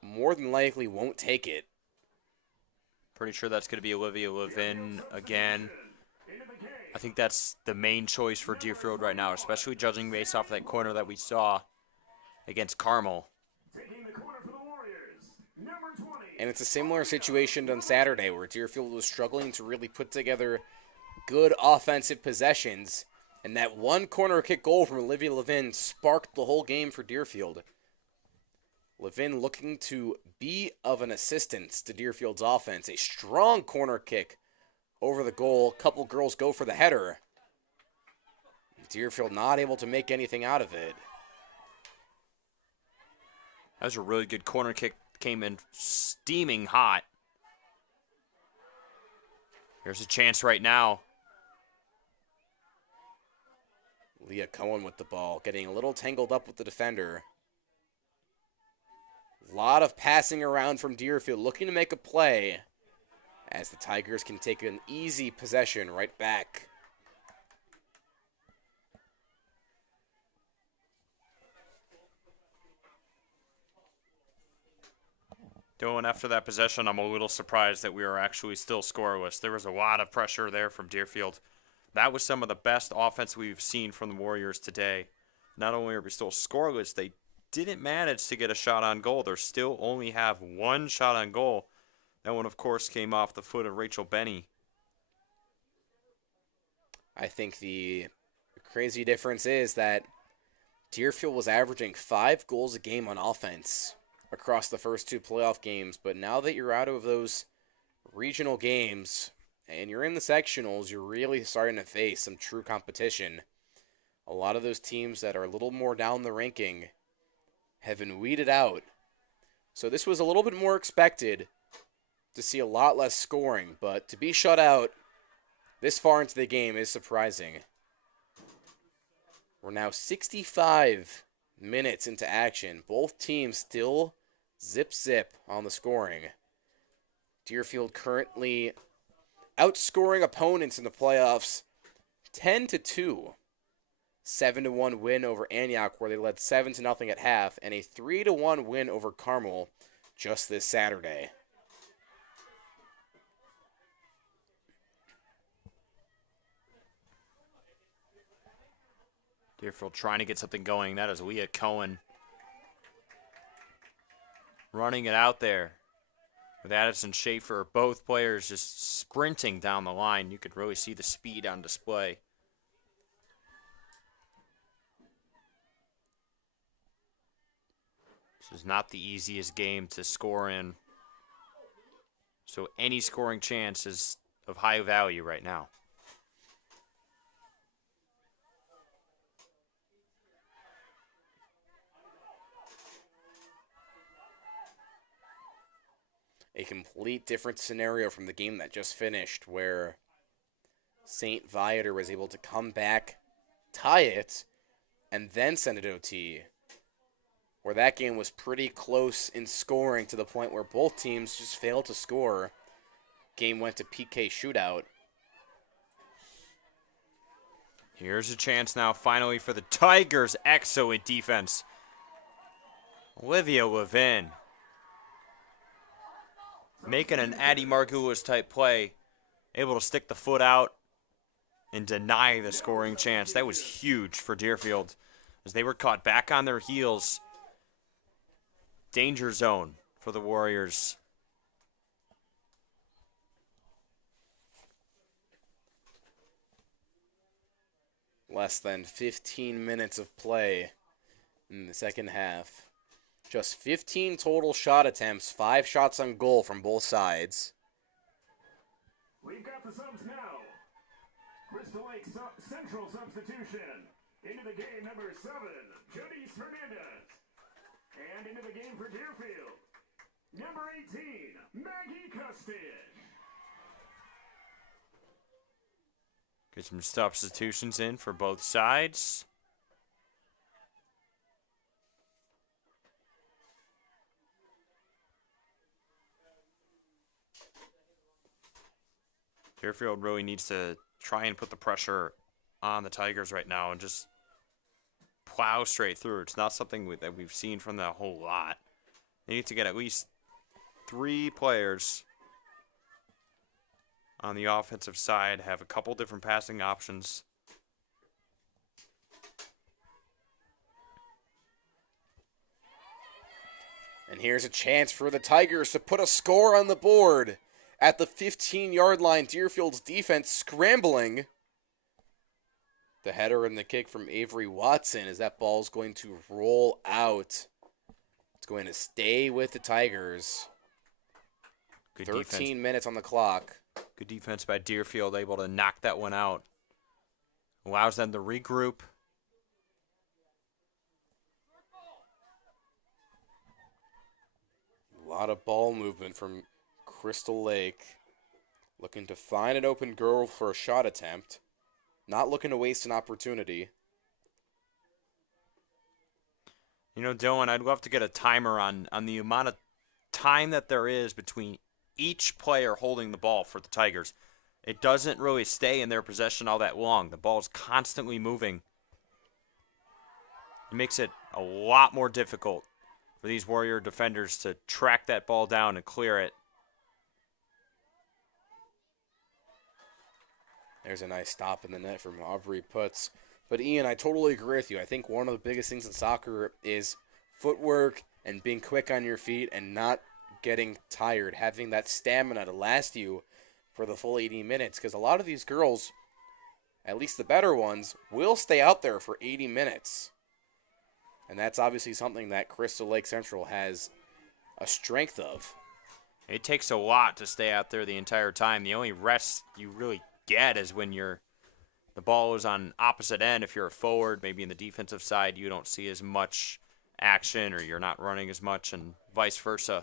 more than likely won't take it. Pretty sure that's going to be Olivia Levin again. I think that's the main choice for Deerfield right now, especially judging based off that corner that we saw against Carmel. And it's a similar situation on Saturday where Deerfield was struggling to really put together good offensive possessions. And that one corner kick goal from Olivia Levin sparked the whole game for Deerfield. Levin looking to be of an assistance to Deerfield's offense. A strong corner kick over the goal. A couple girls go for the header. Deerfield not able to make anything out of it. That was a really good corner kick. Came in steaming hot. Here's a chance right now. Leah Cohen with the ball, getting a little tangled up with the defender. A lot of passing around from Deerfield, looking to make a play as the Tigers can take an easy possession right back. Dylan, after that possession, I'm a little surprised that we were actually still scoreless. There was a lot of pressure there from Deerfield. That was some of the best offense we've seen from the Warriors today. Not only are we still scoreless, they didn't manage to get a shot on goal. They still only have one shot on goal. That one, of course, came off the foot of Rachel Benny. I think the crazy difference is that Deerfield was averaging 5 goals a game on offense across the first 2 playoff games, but now that you're out of those regional games and you're in the sectionals, you're really starting to face some true competition. A lot of those teams that are a little more down the ranking have been weeded out. So this was a little bit more expected to see a lot less scoring, but to be shut out this far into the game is surprising. We're now 65 minutes into action. Both teams still zip on the scoring. Deerfield currently outscoring opponents in the playoffs 10-2. 7-1 win over Antioch, where they led 7-0 at half, and a 3-1 win over Carmel just this Saturday. Deerfield trying to get something going. That is Leah Cohen running it out there with Addison Schaefer. Both players just sprinting down the line. You could really see the speed on display. This is not the easiest game to score in. So any scoring chance is of high value right now. A complete different scenario from the game that just finished, where St. Viator was able to come back, tie it, and then send it OT. Where that game was pretty close in scoring to the point where both teams just failed to score. Game went to PK shootout. Here's a chance now finally for the Tigers. Excellent defense. Olivia Levin making an Addie Margulis type play, able to stick the foot out and deny the scoring chance. That was huge for Deerfield as they were caught back on their heels. Danger zone for the Warriors. Less than 15 minutes of play in the second half. Just 15 total shot attempts, 5 shots on goal from both sides. We've got the subs now. Crystal Lake Central substitution. Into the game, number 7, Jodie Fernandez. And into the game for Deerfield, number 18, Maggie Custich. Get some substitutions in for both sides. Deerfield really needs to try and put the pressure on the Tigers right now and just plow straight through. It's not something that we've seen from them a whole lot. They need to get at least 3 players on the offensive side, have a couple different passing options. And here's a chance for the Tigers to put a score on the board. At the 15-yard line, Deerfield's defense scrambling. The header and the kick from Avery Watson as that ball's going to roll out. It's going to stay with the Tigers. Good 13 defense. minutes on the clock. Good defense by Deerfield, able to knock that one out. Allows them to regroup. A lot of ball movement from Crystal Lake. Looking to find an open girl for a shot attempt. Not looking to waste an opportunity. You know, Dylan, I'd love to get a timer on the amount of time that there is between each player holding the ball for the Tigers. It doesn't really stay in their possession all that long. The ball is constantly moving. It makes it a lot more difficult for these Warrior defenders to track that ball down and clear it. There's a nice stop in the net from Aubrey Putz. But Ian, I totally agree with you. I think one of the biggest things in soccer is footwork and being quick on your feet and not getting tired, having that stamina to last you for the full 80 minutes. Because a lot of these girls, at least the better ones, will stay out there for 80 minutes. And that's obviously something that Crystal Lake Central has a strength of. It takes a lot to stay out there the entire time. The only rest you really get is when the ball is on opposite end. If you're a forward, maybe in the defensive side, you don't see as much action or you're not running as much, and vice versa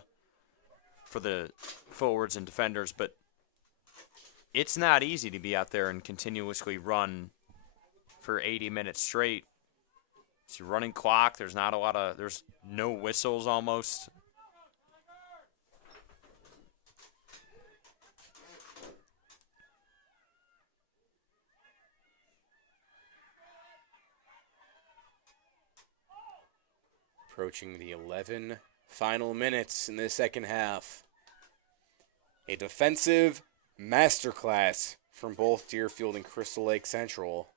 for the forwards and defenders. But it's not easy to be out there and continuously run for 80 minutes straight. It's a running clock. There's no whistles almost. Approaching the 11 final minutes in this second half. A defensive masterclass from both Deerfield and Crystal Lake Central.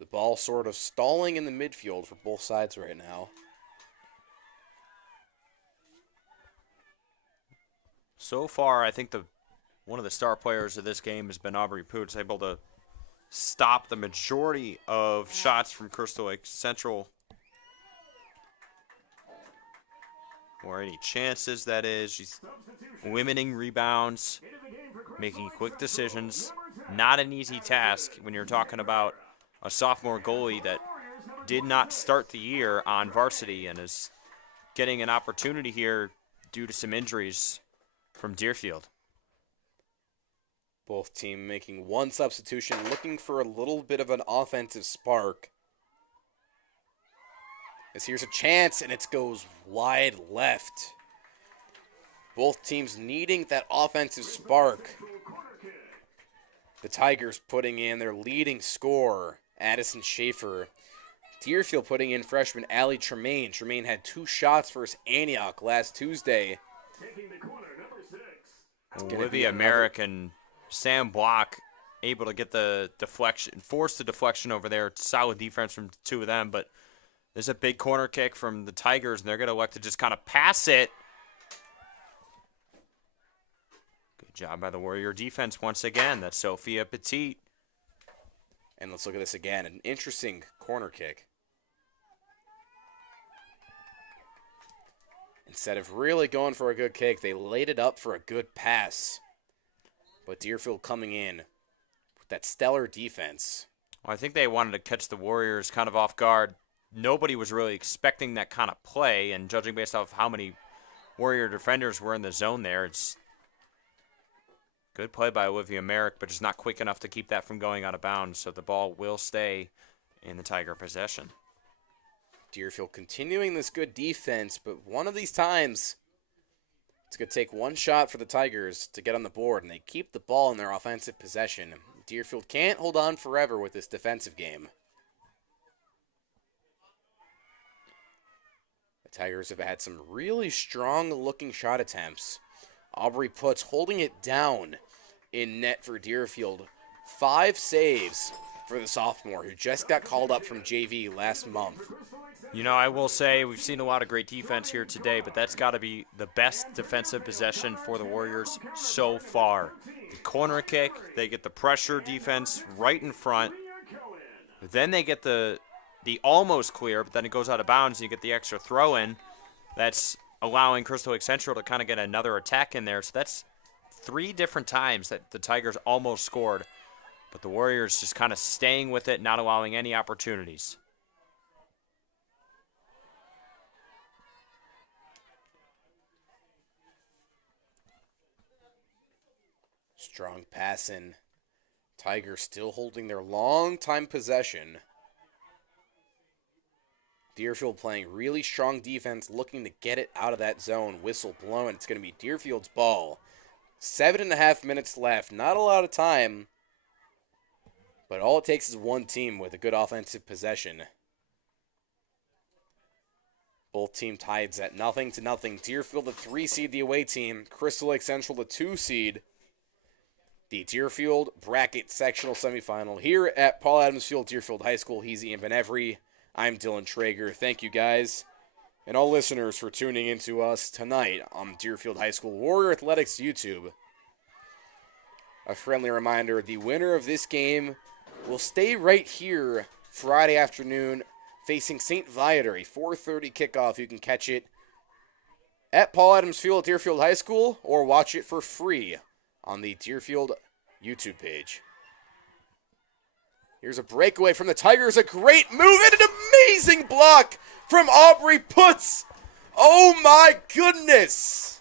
The ball sort of stalling in the midfield for both sides right now. So far, I think one of the star players of this game has been Aubrey Poots, able to stop the majority of shots from Crystal Lake Central. Or any chances, that is. She's limiting rebounds, making quick decisions. Not an easy task when you're talking about a sophomore goalie that did not start the year on varsity and is getting an opportunity here due to some injuries from Deerfield. Both teams making one substitution, looking for a little bit of an offensive spark. As here's a chance, and it goes wide left. Both teams needing that offensive spark. The Tigers putting in their leading scorer, Addison Schaefer. Deerfield putting in freshman Allie Tremaine. Tremaine had 2 shots versus Antioch last Tuesday. Olivia Merrick and Sam Block able to get the deflection, force the deflection over there. Solid defense from the two of them, but there's a big corner kick from the Tigers, and they're going to elect to just kind of pass it. Good job by the Warrior defense once again. That's Sophia Petit. And let's look at this again. An interesting corner kick. Instead of really going for a good kick, they laid it up for a good pass. But Deerfield coming in with that stellar defense. Well, I think they wanted to catch the Warriors kind of off guard. Nobody was really expecting that kind of play, and judging based off how many Warrior defenders were in the zone there, it's good play by Olivia Merrick, but just not quick enough to keep that from going out of bounds, so the ball will stay in the Tiger possession. Deerfield continuing this good defense, but one of these times, it's going to take one shot for the Tigers to get on the board, and they keep the ball in their offensive possession. Deerfield can't hold on forever with this defensive game. The Tigers have had some really strong-looking shot attempts. Aubrey Putz holding it down in net for Deerfield. 5 saves for the sophomore who just got called up from JV last month. You know, I will say we've seen a lot of great defense here today, but that's got to be the best defensive possession for the Warriors so far. The corner kick, they get the pressure defense right in front. Then they get the almost clear, but then it goes out of bounds and you get the extra throw in. That's allowing Crystal Lake Central to kind of get another attack in there. So that's 3 different times that the Tigers almost scored, but the Warriors just kind of staying with it, not allowing any opportunities. Strong passing. Tigers still holding their long time possession. Deerfield playing really strong defense, looking to get it out of that zone. Whistle blown. It's going to be Deerfield's ball. 7.5 minutes left. Not a lot of time, but all it takes is one team with a good offensive possession. Both team tied at 0-0. Deerfield, the 3 seed, the away team. Crystal Lake Central, the 2 seed. The Deerfield bracket sectional semifinal here at Paul Adams Field, Deerfield High School. He's Ian Benevry. I'm Dylan Traeger. Thank you guys and all listeners for tuning in to us tonight on Deerfield High School Warrior Athletics YouTube. A friendly reminder, the winner of this game will stay right here Friday afternoon facing St. Viator, a 4:30 kickoff. You can catch it at Paul Adams Field at Deerfield High School or watch it for free on the Deerfield YouTube page. Here's a breakaway from the Tigers. A great move and an amazing block from Aubrey Putz. Oh my goodness.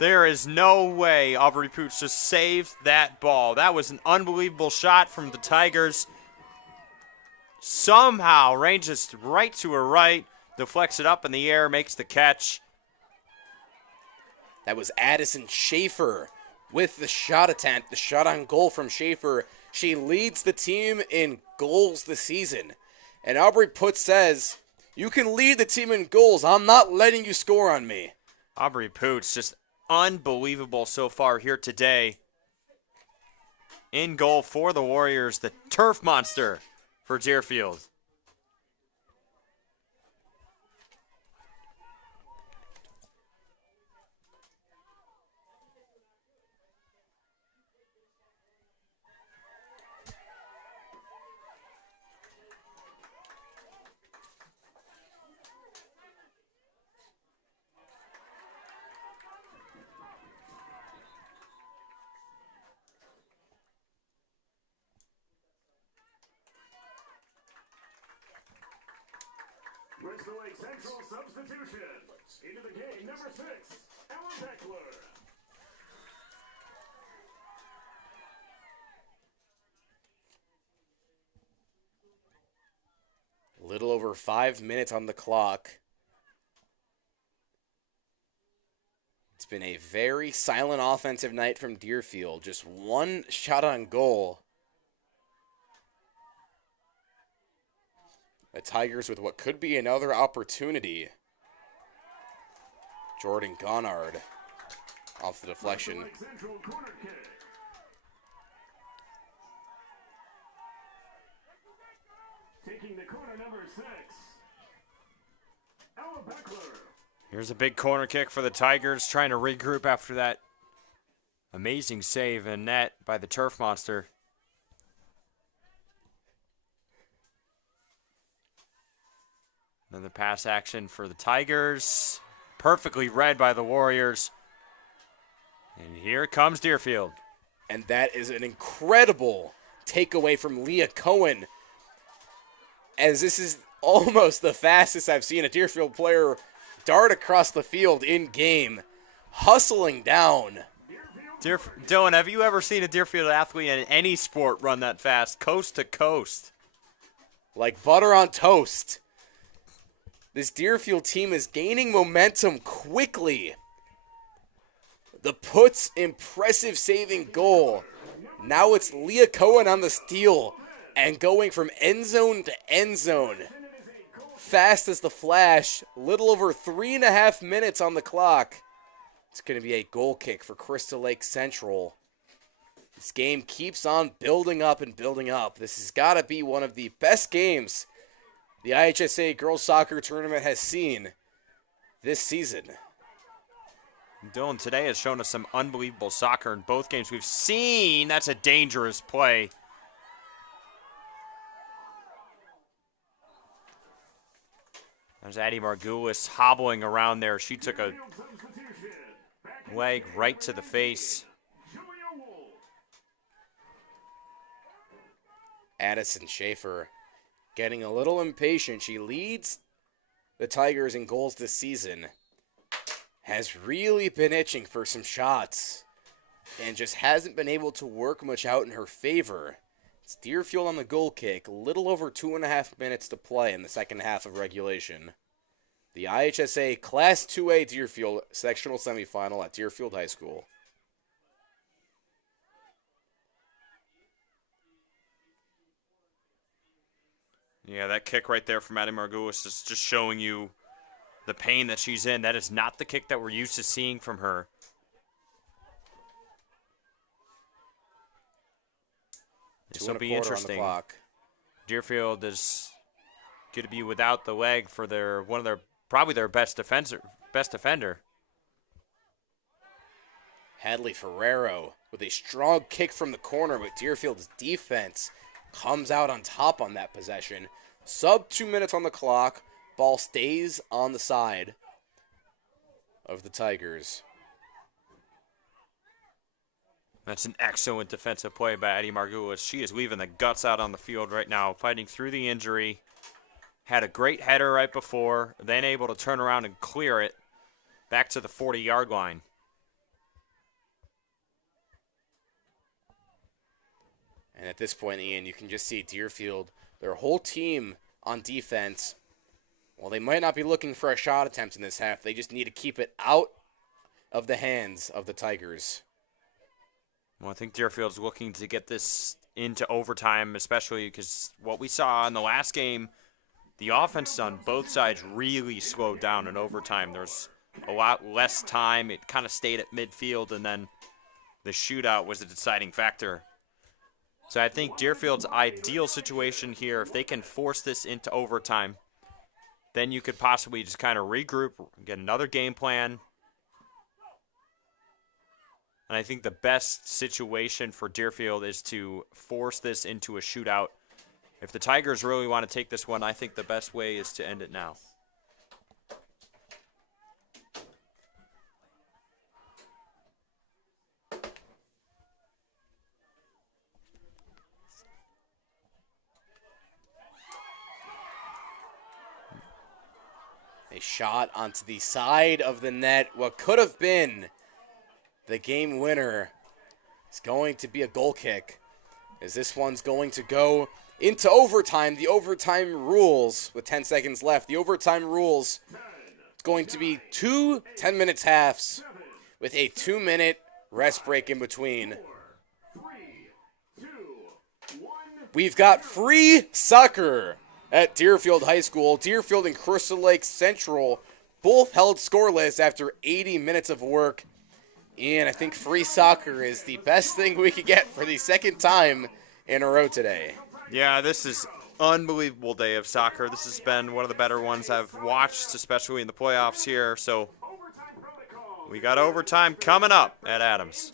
There is no way Aubrey Poots just saved that ball. That was an unbelievable shot from the Tigers. Somehow ranges right to her right, deflects it up in the air, makes the catch. That was Addison Schaefer with the shot attempt, the shot on goal from Schaefer. She leads the team in goals this season. And Aubrey Putz says, you can lead the team in goals. I'm not letting you score on me. Aubrey Poots, just unbelievable so far here today. In goal for the Warriors, the turf monster for Deerfield. Crystal Lake Central substitution. Into the game, number 6, Ellen Beckler. Little over 5 minutes on the clock. It's been a very silent offensive night from Deerfield. Just one shot on goal. The Tigers with what could be another opportunity. Jordan Gonard off the deflection. Taking the corner, number 6, Ella Beckler. Here's a big corner kick for the Tigers, trying to regroup after that amazing save in net by the turf monster. Another pass action for the Tigers. Perfectly read by the Warriors. And here comes Deerfield. And that is an incredible takeaway from Leah Cohen, as this is almost the fastest I've seen a Deerfield player dart across the field in game, hustling down. Dylan, have you ever seen a Deerfield athlete in any sport run that fast, coast to coast? Like butter on toast. This Deerfield team is gaining momentum quickly. The Putz impressive saving goal. Now it's Leah Cohen on the steal and going from end zone to end zone. Fast as the flash, little over 3.5 minutes on the clock. It's going to be a goal kick for Crystal Lake Central. This game keeps on building up and building up. This has got to be one of the best games the IHSA girls soccer tournament has seen this season. Dylan today has shown us some unbelievable soccer in both games we've seen. That's a dangerous play. There's Addie Margulis hobbling around there. She took a leg right to the face. Addison Schaefer getting a little impatient. She leads the Tigers in goals this season. Has really been itching for some shots and just hasn't been able to work much out in her favor. It's Deerfield on the goal kick. A little over 2.5 minutes to play in the second half of regulation. The IHSA Class 2A Deerfield Sectional Semifinal at Deerfield High School. Yeah, that kick right there from Addie Margulis is just showing you the pain that she's in. That is not the kick that we're used to seeing from her. This will be interesting. Deerfield is going to be without the leg for probably their best defender. Hadley Ferrero with a strong kick from the corner, but Deerfield's defense comes out on top on that possession. Sub 2 minutes on the clock. Ball stays on the side of the Tigers. That's an excellent defensive play by Addie Margulis. She is leaving the guts out on the field right now, fighting through the injury. Had a great header right before, then able to turn around and clear it back to the 40-yard line. And at this point, Ian, you can just see Deerfield, their whole team on defense. Well, they might not be looking for a shot attempt in this half. They just need to keep it out of the hands of the Tigers. Well, I think Deerfield's looking to get this into overtime, especially because what we saw in the last game, the offense on both sides really slowed down in overtime. There's a lot less time. It kind of stayed at midfield, and then the shootout was a deciding factor. So I think Deerfield's ideal situation here, if they can force this into overtime, then you could possibly just kind of regroup, get another game plan. And I think the best situation for Deerfield is to force this into a shootout. If the Tigers really want to take this one, I think the best way is to end it now. A shot onto the side of the net. What could have been the game winner is going to be a goal kick, as this one's going to go into overtime. The overtime rules, with 10 seconds left, the overtime rules, it's going to be 2 10-minute halves with a 2-minute rest break in between. We've got free soccer at Deerfield High School. Deerfield and Crystal Lake Central both held scoreless after 80 minutes of work. And I think free soccer is the best thing we could get for the second time in a row today. Yeah, this is unbelievable day of soccer. This has been one of the better ones I've watched, especially in the playoffs here. So we got overtime coming up at Adams.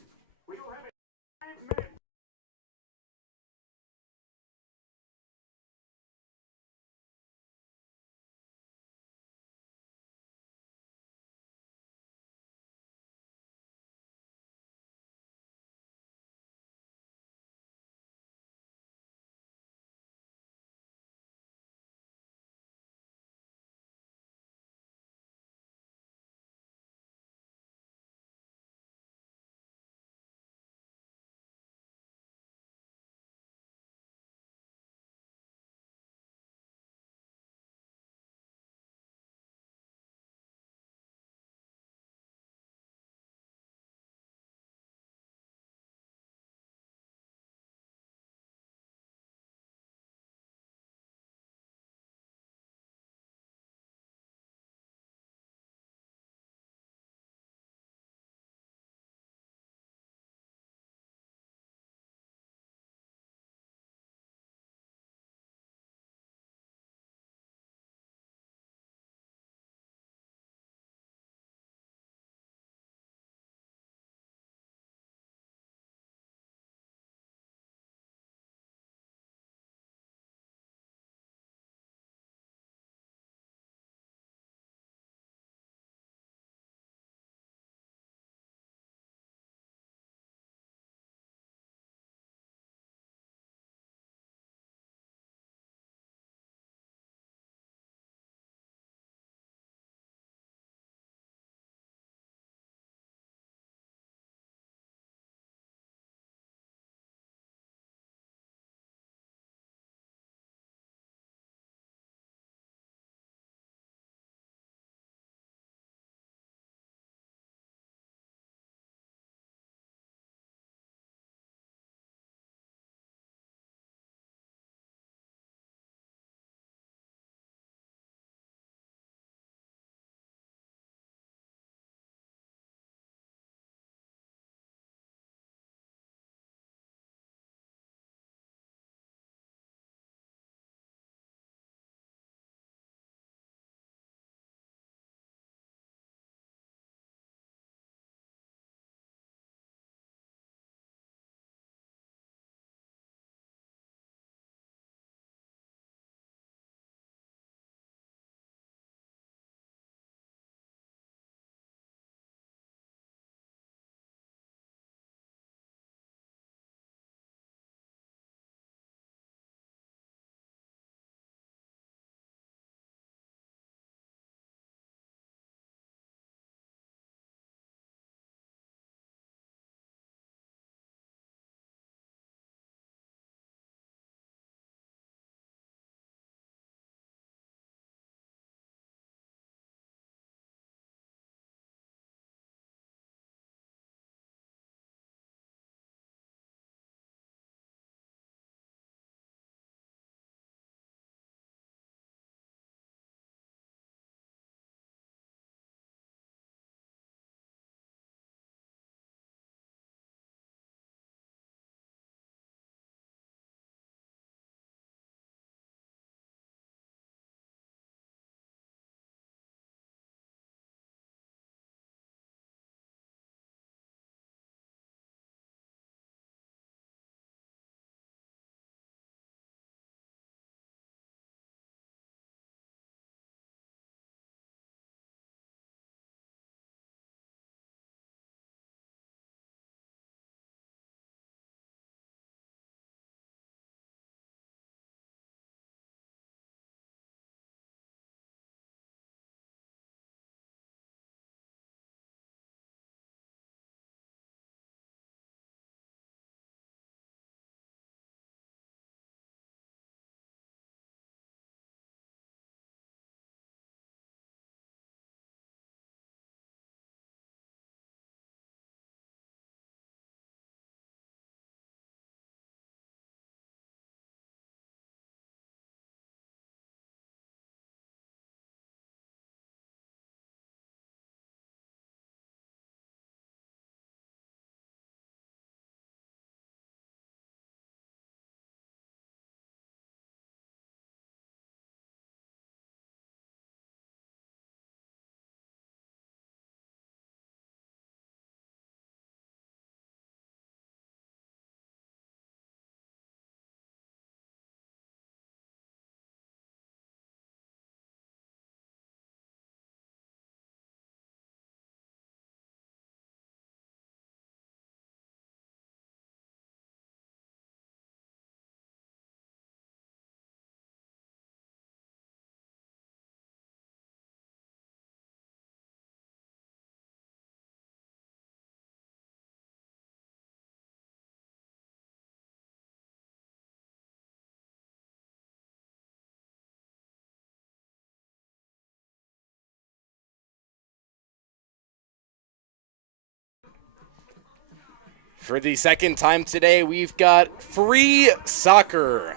For the second time today, we've got free soccer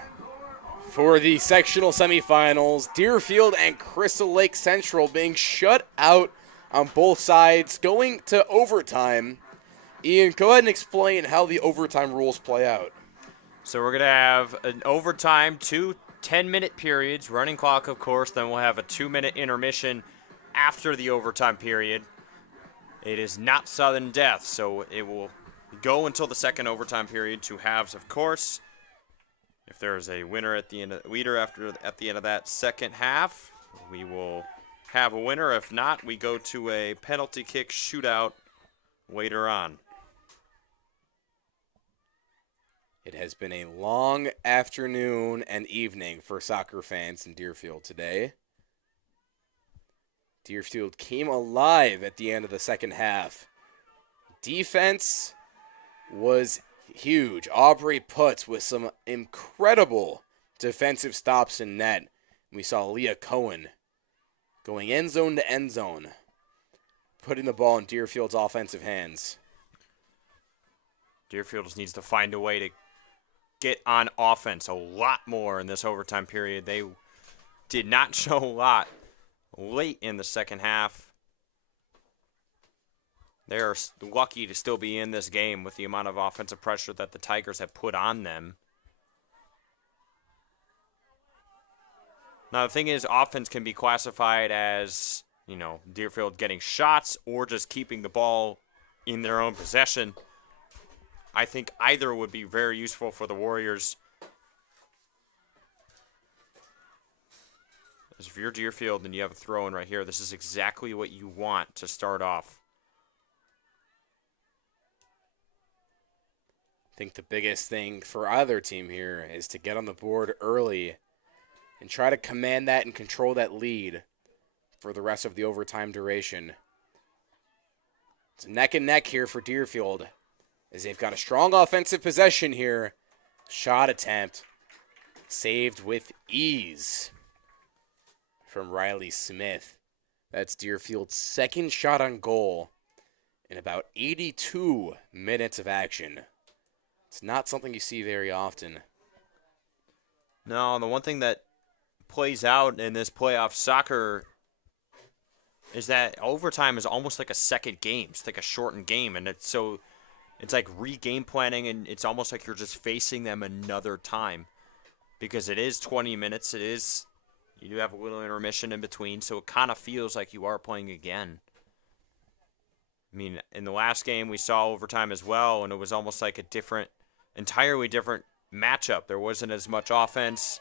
for the sectional semifinals. Deerfield and Crystal Lake Central being shut out on both sides, going to overtime. Ian, go ahead and explain how the overtime rules play out. So we're going to have an overtime, 2 10-minute periods, running clock, of course. Then we'll have a 2-minute intermission after the overtime period. It is not sudden death, so it will go until the second overtime period, 2 halves, of course. If there is a winner at the end of that second half, we will have a winner. If not, we go to a penalty kick shootout later on. It has been a long afternoon and evening for soccer fans in Deerfield today. Deerfield came alive at the end of the second half. Defense was huge. Aubrey Putz with some incredible defensive stops in net. We saw Leah Cohen going end zone to end zone, putting the ball in Deerfield's offensive hands. Deerfield just needs to find a way to get on offense a lot more in this overtime period. They did not show a lot late in the second half. They're lucky to still be in this game with the amount of offensive pressure that the Tigers have put on them. Now, the thing is, offense can be classified as, Deerfield getting shots or just keeping the ball in their own possession. I think either would be very useful for the Warriors. As if you're Deerfield and you have a throw-in right here, this is exactly what you want to start off. I think the biggest thing for either team here is to get on the board early and try to command that and control that lead for the rest of the overtime duration. It's neck and neck here for Deerfield, as they've got a strong offensive possession here. Shot attempt saved with ease from Riley Smith. That's Deerfield's second shot on goal in about 82 minutes of action. It's not something you see very often. No, the one thing that plays out in this playoff soccer is that overtime is almost like a second game. It's like a shortened game, and it's like re-game planning, and it's almost like you're just facing them another time because it is 20 minutes. You do have a little intermission in between, so it kind of feels like you are playing again. I mean, in the last game, we saw overtime as well, and it was almost like entirely different matchup. There wasn't as much offense.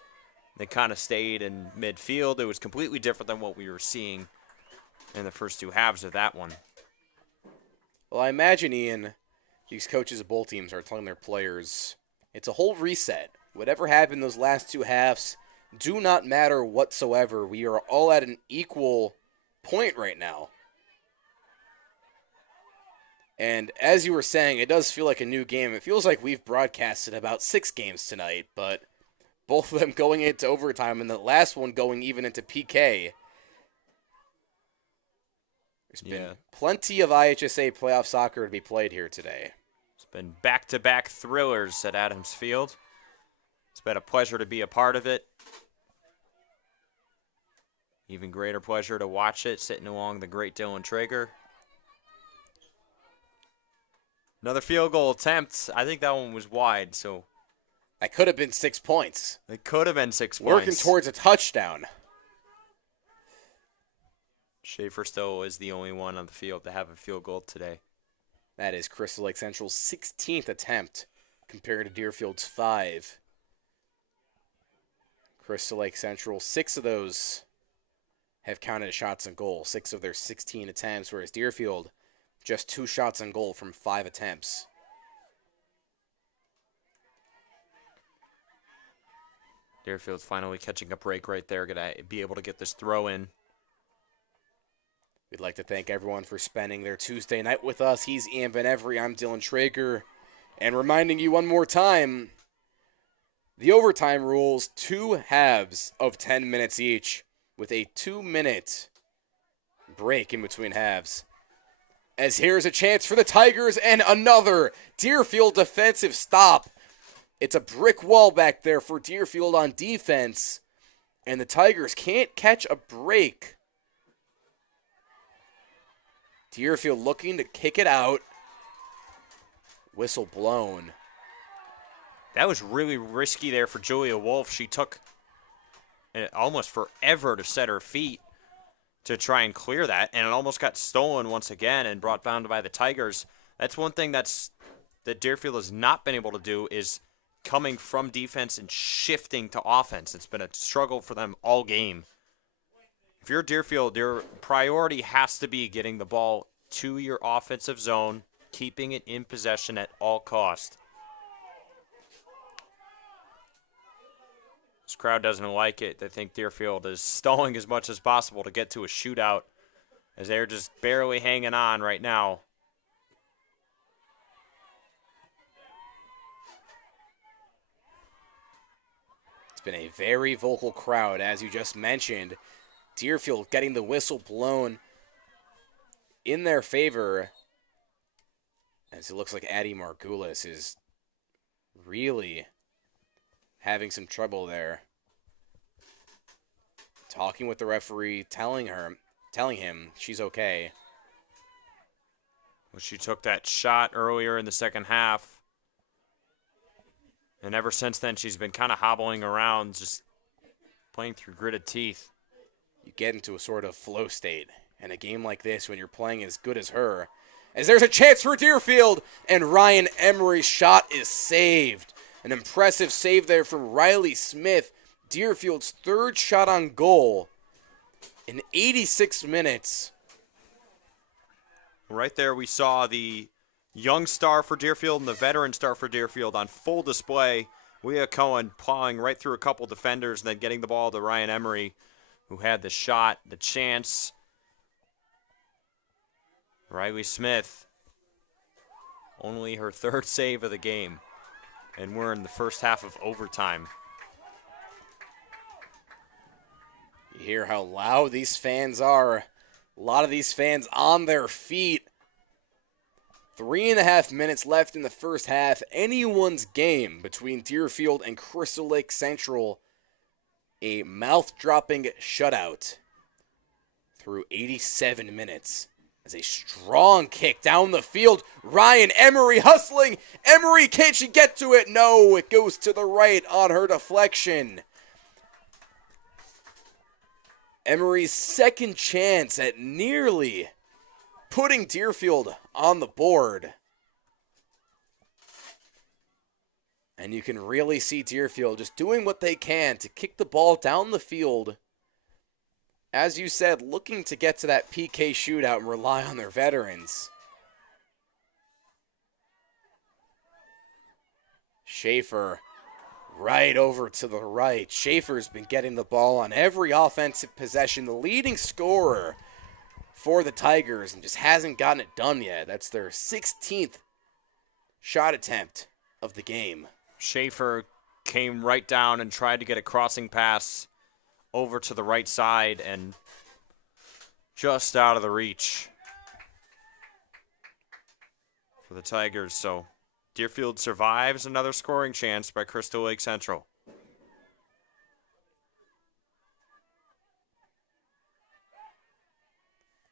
They kind of stayed in midfield. It was completely different than what we were seeing in the first 2 halves of that one. Well, I imagine, Ian, these coaches of both teams are telling their players, it's a whole reset. Whatever happened those last 2 halves do not matter whatsoever. We are all at an equal point right now. And as you were saying, it does feel like a new game. It feels like we've broadcasted about 6 games tonight, but both of them going into overtime and the last one going even into PK. There's been plenty of IHSA playoff soccer to be played here today. It's been back-to-back thrillers at Adams Field. It's been a pleasure to be a part of it. Even greater pleasure to watch it, sitting along the great Dylan Traeger. Another field goal attempt. I think that one was wide, so. That could have been 6 points. It could have been 6 points. Working towards a touchdown. Schaefer still is the only one on the field to have a field goal today. That is Crystal Lake Central's 16th attempt compared to Deerfield's 5. Crystal Lake Central, 6 of those have counted as shots on goal. 6 of their 16 attempts, whereas Deerfield, just 2 shots on goal from 5 attempts. Deerfield's finally catching a break right there. Going to be able to get this throw in. We'd like to thank everyone for spending their Tuesday night with us. He's Ian Van Every. I'm Dylan Traeger. And reminding you one more time, the overtime rules, 2 halves of 10 minutes each with a 2-minute break in between halves. as here's a chance for the Tigers and another Deerfield defensive stop. It's a brick wall back there for Deerfield on defense, and the Tigers can't catch a break. Deerfield looking to kick it out. Whistle blown. That was really risky there for Julia Wolf. She took almost forever to set her feet to try and clear that, and it almost got stolen once again and brought down by the Tigers. That's one thing that Deerfield has not been able to do, is coming from defense and shifting to offense. It's been a struggle for them all game. If you're Deerfield, your priority has to be getting the ball to your offensive zone, keeping it in possession at all cost. This crowd doesn't like it. They think Deerfield is stalling as much as possible to get to a shootout, as they're just barely hanging on right now. It's been a very vocal crowd, as you just mentioned. Deerfield getting the whistle blown in their favor, as it looks like Addie Margulis is really having some trouble there. Talking with the referee, telling him she's okay. Well, she took that shot earlier in the second half, and ever since then she's been kind of hobbling around, just playing through gritted teeth. You get into a sort of flow state in a game like this when you're playing as good as her. As there's a chance for Deerfield, and Ryan Emery's shot is saved. An impressive save there from Riley Smith, Deerfield's third shot on goal in 86 minutes. Right there we saw the young star for Deerfield and the veteran star for Deerfield on full display. Leah Cohen plowing right through a couple defenders and then getting the ball to Ryan Emery, who had the shot, the chance. Riley Smith, only her third save of the game. And we're in the first half of overtime. You hear how loud these fans are. A lot of these fans on their feet. 3.5 minutes left in the first half. Anyone's game between Deerfield and Crystal Lake Central. A mouth-dropping shutout through 87 minutes. As a strong kick down the field. Ryan Emery hustling. Emery, can't she get to it? No, it goes to the right on her deflection. Emery's second chance at nearly putting Deerfield on the board. And you can really see Deerfield just doing what they can to kick the ball down the field. As you said, looking to get to that PK shootout and rely on their veterans. Schaefer right over to the right. Schaefer's been getting the ball on every offensive possession. The leading scorer for the Tigers and just hasn't gotten it done yet. That's their 16th shot attempt of the game. Schaefer came right down and tried to get a crossing pass over to the right side and just out of the reach for the Tigers. So Deerfield survives another scoring chance by Crystal Lake Central.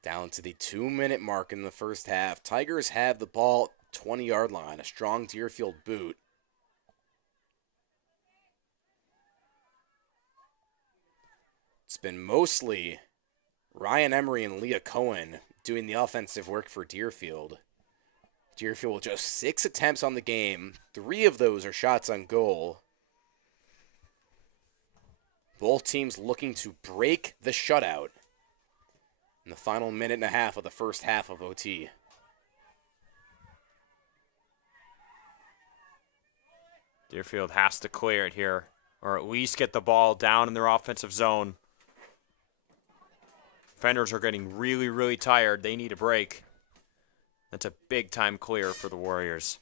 Down to the 2-minute mark in the first half. Tigers have the ball 20-yard line. A strong Deerfield boot. It's been mostly Ryan Emery and Leah Cohen doing the offensive work for Deerfield. Deerfield with just 6 attempts on the game. 3 of those are shots on goal. Both teams looking to break the shutout in the final minute and a half of the first half of OT. Deerfield has to clear it here, or at least get the ball down in their offensive zone. Defenders are getting really, really tired. They need a break. That's a big-time clear for the Warriors.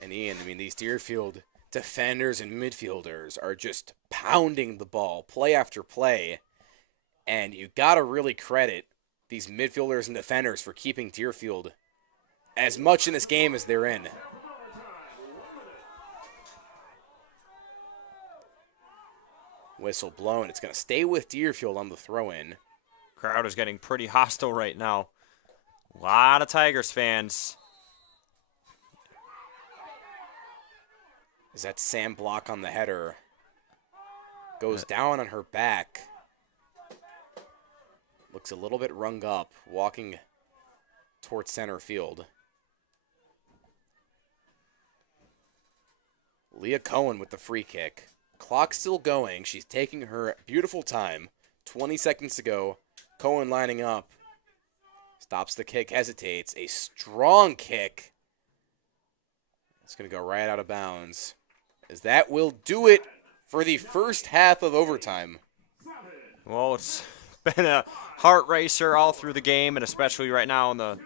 And Ian, I mean, these Deerfield defenders and midfielders are just pounding the ball play after play. And you got to really credit these midfielders and defenders for keeping Deerfield as much in this game as they're in. Whistle blown. It's going to stay with Deerfield on the throw-in. Crowd is getting pretty hostile right now. A lot of Tigers fans. Is that Sam block on the header? Goes down on her back. Looks a little bit rung up, walking towards center field. Leah Cohen with the free kick. Clock still going. She's taking her beautiful time. 20 seconds to go. Cohen lining up. Stops the kick, hesitates. A strong kick. It's going to go right out of bounds. As that will do it for the first half of overtime. Well, it's been a heart racer all through the game, and especially right now in the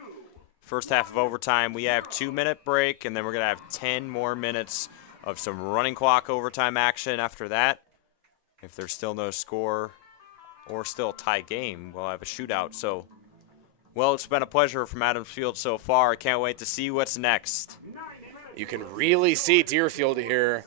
first half of overtime. We have 2-minute break, and then we're going to have 10 more minutes of some running clock overtime action after that. If there's still no score or still a tie game, we'll have a shootout. So, well, it's been a pleasure from Adams Field so far. I can't wait to see what's next. You can really see Deerfield here.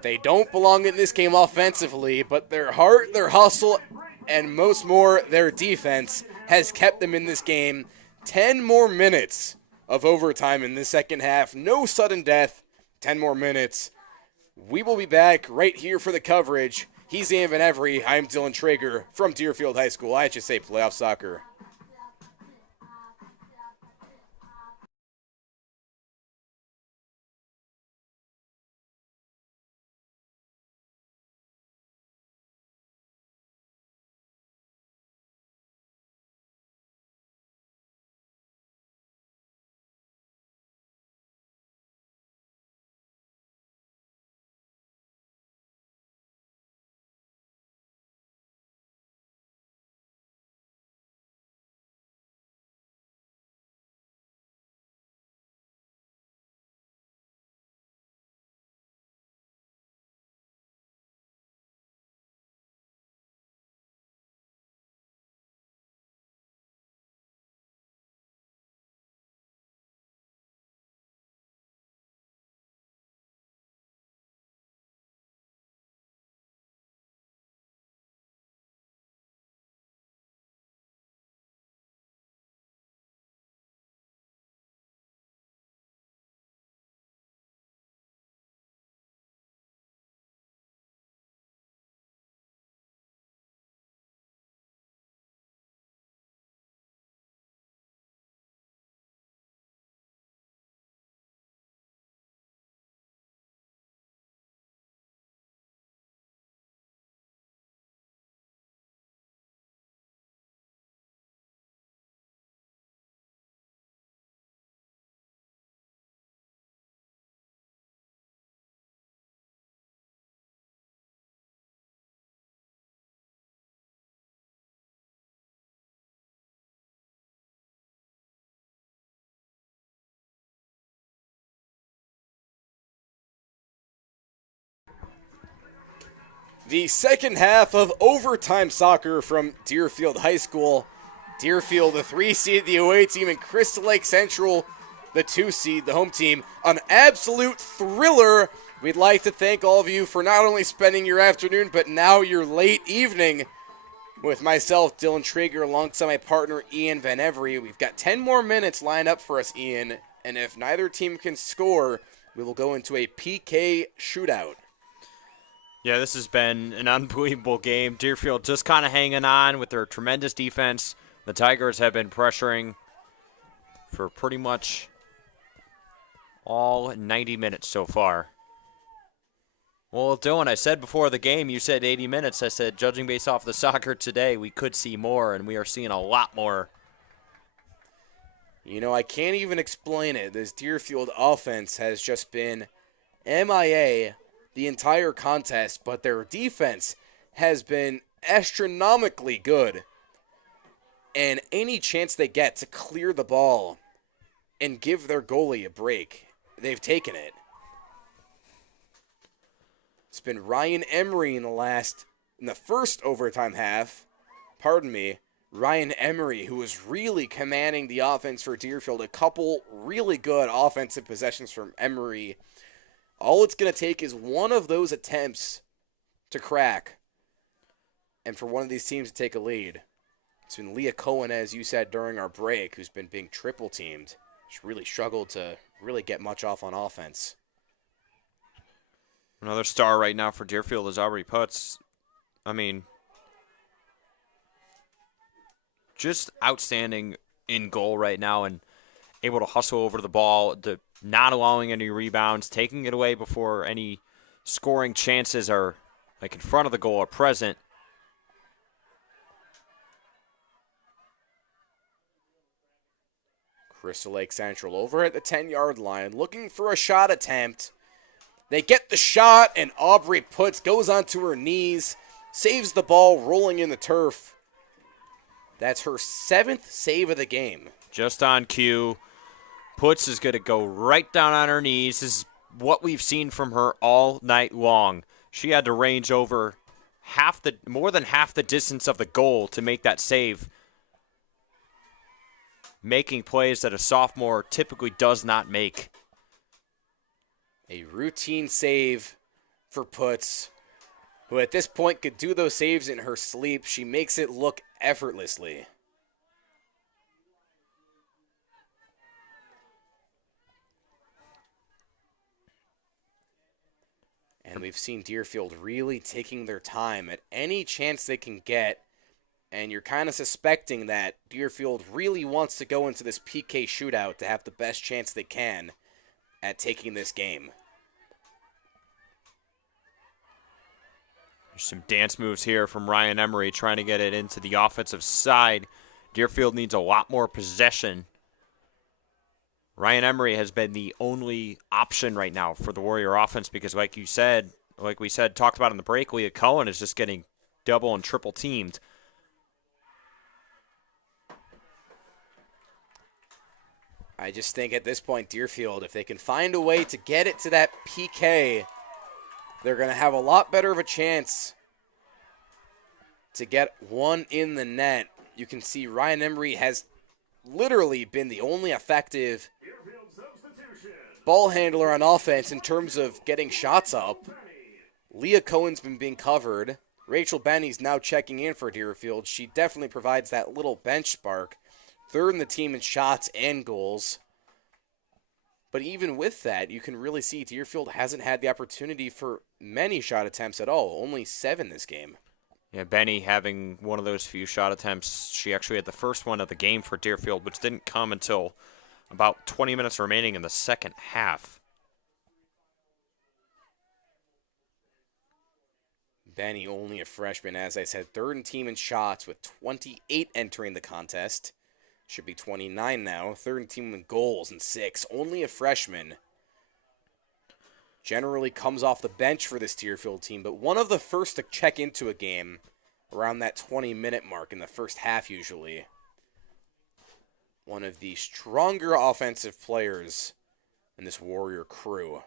They don't belong in this game offensively, but their heart, their hustle, and most more, their defense has kept them in this game. 10 more minutes of overtime in the second half. No sudden death. 10 more minutes. We will be back right here for the coverage. He's Ian Van Every. I'm Dylan Traeger from Deerfield High School, IHSA Playoff Soccer. The second half of overtime soccer from Deerfield High School. Deerfield, the 3 seed, the away team, and Crystal Lake Central, the 2 seed, the home team. An absolute thriller. We'd like to thank all of you for not only spending your afternoon, but now your late evening with myself, Dylan Traeger, alongside my partner, Ian Van Every. We've got 10 more minutes lined up for us, Ian, and if neither team can score, we will go into a PK shootout. Yeah, this has been an unbelievable game. Deerfield just kind of hanging on with their tremendous defense. The Tigers have been pressuring for pretty much all 90 minutes so far. Well, Dylan, I said before the game, you said 80 minutes. I said, judging based off the soccer today, we could see more, and we are seeing a lot more. You know, I can't even explain it. This Deerfield offense has just been MIA the entire contest, but their defense has been astronomically good. And any chance they get to clear the ball and give their goalie a break, they've taken it. It's been Ryan Emery in the first overtime half, Ryan Emery, who was really commanding the offense for Deerfield. A couple really good offensive possessions from Emery. All it's going to take is one of those attempts to crack and for one of these teams to take a lead. It's been Leah Cohen, as you said during our break, who's been being triple teamed. She's really struggled to really get much off on offense. Another star right now for Deerfield is Aubrey Putz. I mean, just outstanding in goal right now and able to hustle over the ball, not allowing any rebounds, taking it away before any scoring chances are like in front of the goal are present. Crystal Lake Central over at the 10-yard line, looking for a shot attempt. They get the shot, and Aubrey Putz goes onto her knees, saves the ball, rolling in the turf. That's her 7th save of the game. Just on cue. Putz is going to go right down on her knees. This is what we've seen from her all night long. She had to range over more than half the distance of the goal to make that save, making plays that a sophomore typically does not make. A routine save for Putz, who at this point could do those saves in her sleep. She makes it look effortlessly. And we've seen Deerfield really taking their time at any chance they can get. And you're kind of suspecting that Deerfield really wants to go into this PK shootout to have the best chance they can at taking this game. There's some dance moves here from Ryan Emery trying to get it into the offensive side. Deerfield needs a lot more possession. Ryan Emery has been the only option right now for the Warrior offense because like we said, talked about in the break, Leah Cohen is just getting double and triple teamed. I just think at this point, Deerfield, if they can find a way to get it to that PK, they're going to have a lot better of a chance to get one in the net. You can see Ryan Emery has literally been the only effective ball handler on offense in terms of getting shots up. Leah Cohen's been being covered. Rachel Benny's now checking in for Deerfield. She definitely provides that little bench spark. 3rd in the team in shots and goals. But even with that, you can really see Deerfield hasn't had the opportunity for many shot attempts at all. Only 7 this game. Yeah, Benny having one of those few shot attempts. She actually had the first one of the game for Deerfield, which didn't come until about 20 minutes remaining in the second half. Benny, only a freshman, as I said, 3rd in team in shots with 28 entering the contest. Should be 29 now. 3rd in team in goals and 6. Only a freshman. Generally comes off the bench for this Deerfield team, but one of the first to check into a game around that 20-minute mark in the first half usually. One of the stronger offensive players in this Warrior crew.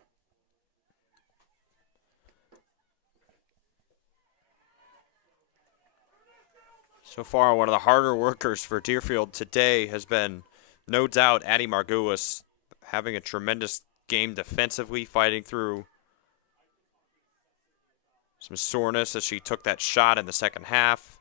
So far, one of the harder workers for Deerfield today has been, no doubt, Addie Margulis, having a tremendous game defensively, fighting through some soreness as she took that shot in the second half.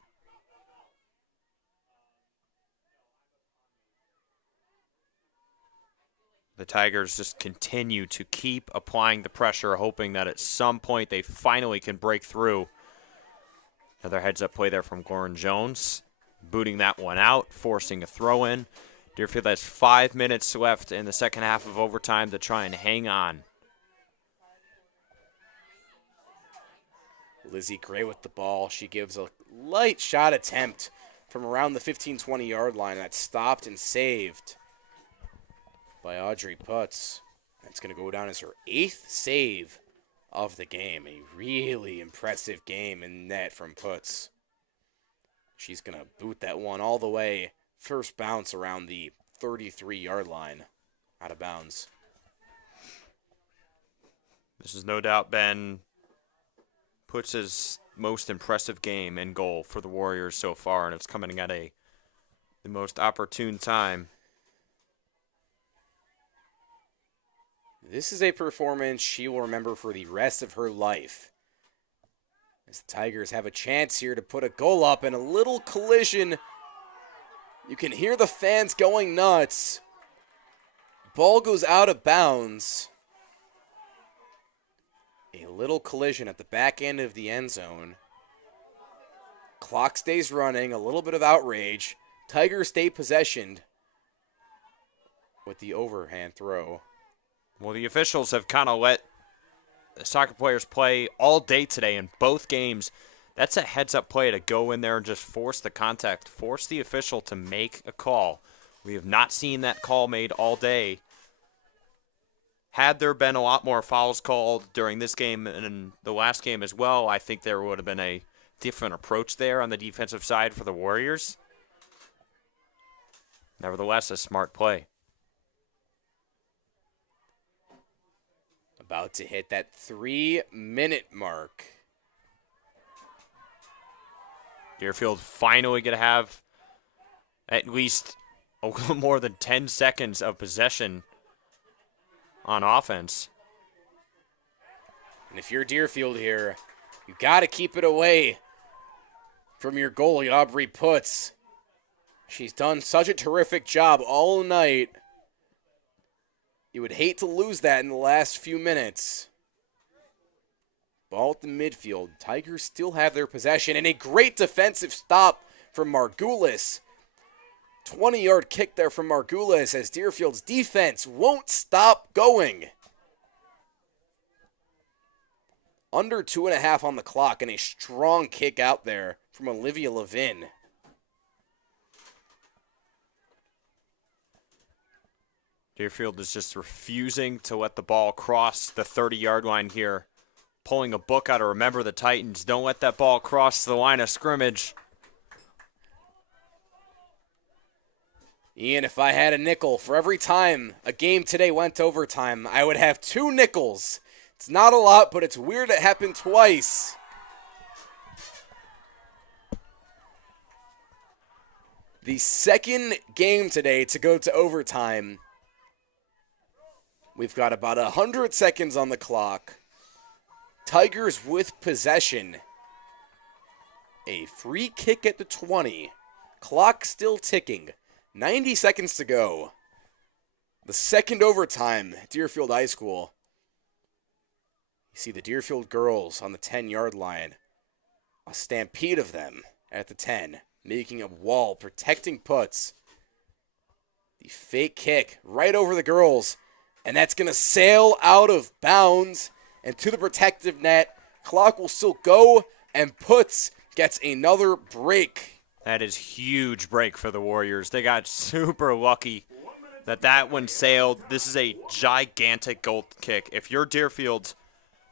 The Tigers just continue to keep applying the pressure, hoping that at some point they finally can break through. Another heads-up play there from Lauren Jones, booting that one out, forcing a throw-in. Deerfield has 5 minutes left in the second half of overtime to try and hang on. Lizzie Gray with the ball. She gives a light shot attempt from around the 15-20 yard line. That's stopped and saved by Audrey Putz. That's going to go down as her 8th save of the game. A really impressive game in net from Putz. She's going to boot that one all the way. First bounce around the 33-yard line. Out of bounds. This has no doubt been Putz's most impressive game in goal for the Warriors so far, and it's coming at a the most opportune time. This is a performance she will remember for the rest of her life. As the Tigers have a chance here to put a goal up and a little collision. You can hear the fans going nuts. Ball goes out of bounds. A little collision at the back end of the end zone. Clock stays running, a little bit of outrage. Tigers stay possessioned with the overhand throw. Well, the officials have kind of let the soccer players play all day today in both games. That's a heads-up play to go in there and just force the contact, force the official to make a call. We have not seen that call made all day. Had there been a lot more fouls called during this game and in the last game as well, I think there would have been a different approach there on the defensive side for the Warriors. Nevertheless, a smart play. About to hit that 3-minute mark. Deerfield finally going to have at least a little more than 10 seconds of possession on offense. And if you're Deerfield here, you got to keep it away from your goalie, Aubrey Putz. She's done such a terrific job all night. You would hate to lose that in the last few minutes. Ball at the midfield. Tigers still have their possession. And a great defensive stop from Margulis. 20-yard kick there from Margulis as Deerfield's defense won't stop going. Under 2.5 on the clock and a strong kick out there from Olivia Levin. Deerfield is just refusing to let the ball cross the 30-yard line here. Pulling a book out to remember the Titans. Don't let that ball cross the line of scrimmage. Ian, if I had a nickel for every time a game today went to overtime, I would have 2 nickels. It's not a lot, but it's weird it happened twice. The second game today to go to overtime. We've got about 100 seconds on the clock. Tigers with possession. A free kick at the 20. Clock still ticking. 90 seconds to go. The second overtime at Deerfield High School. You see the Deerfield girls on the 10-yard line. A stampede of them at the 10. Making a wall, protecting Putz. The fake kick right over the girls. And that's going to sail out of bounds and to the protective net. Clock will still go, and Putz gets another break. That is huge break for the Warriors. They got super lucky that one sailed. This is a gigantic goal kick. If you're Deerfield,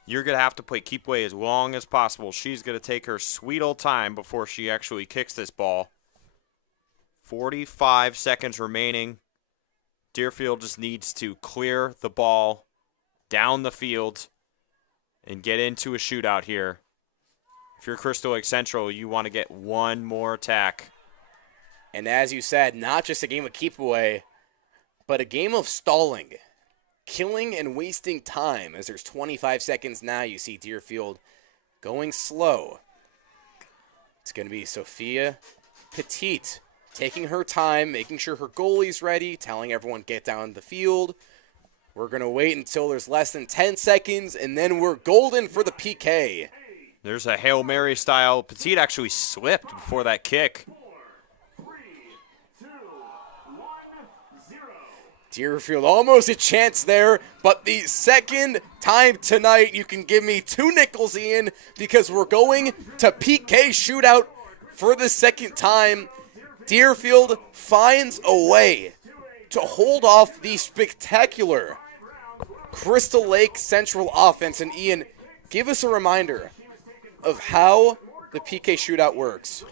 you're going to have to play keep away as long as possible. She's going to take her sweet old time before she actually kicks this ball. 45 seconds remaining. Deerfield just needs to clear the ball down the field and get into a shootout here. If you're Crystal Lake Central, you want to get one more attack. And as you said, not just a game of keep away, but a game of stalling. Killing and wasting time as there's 25 seconds now. You see Deerfield going slow. It's going to be Sophia Petit taking her time, making sure her goalie's ready, telling everyone get down the field. We're going to wait until there's less than 10 seconds, and then we're golden for the PK. There's a Hail Mary style. Petit actually slipped before that kick. Deerfield almost a chance there, but the second time tonight you can give me 2 nickels, Ian, because we're going to PK shootout for the second time. Deerfield finds a way to hold off the spectacular Crystal Lake Central offense. And Ian, give us a reminder of how the PK shootout works.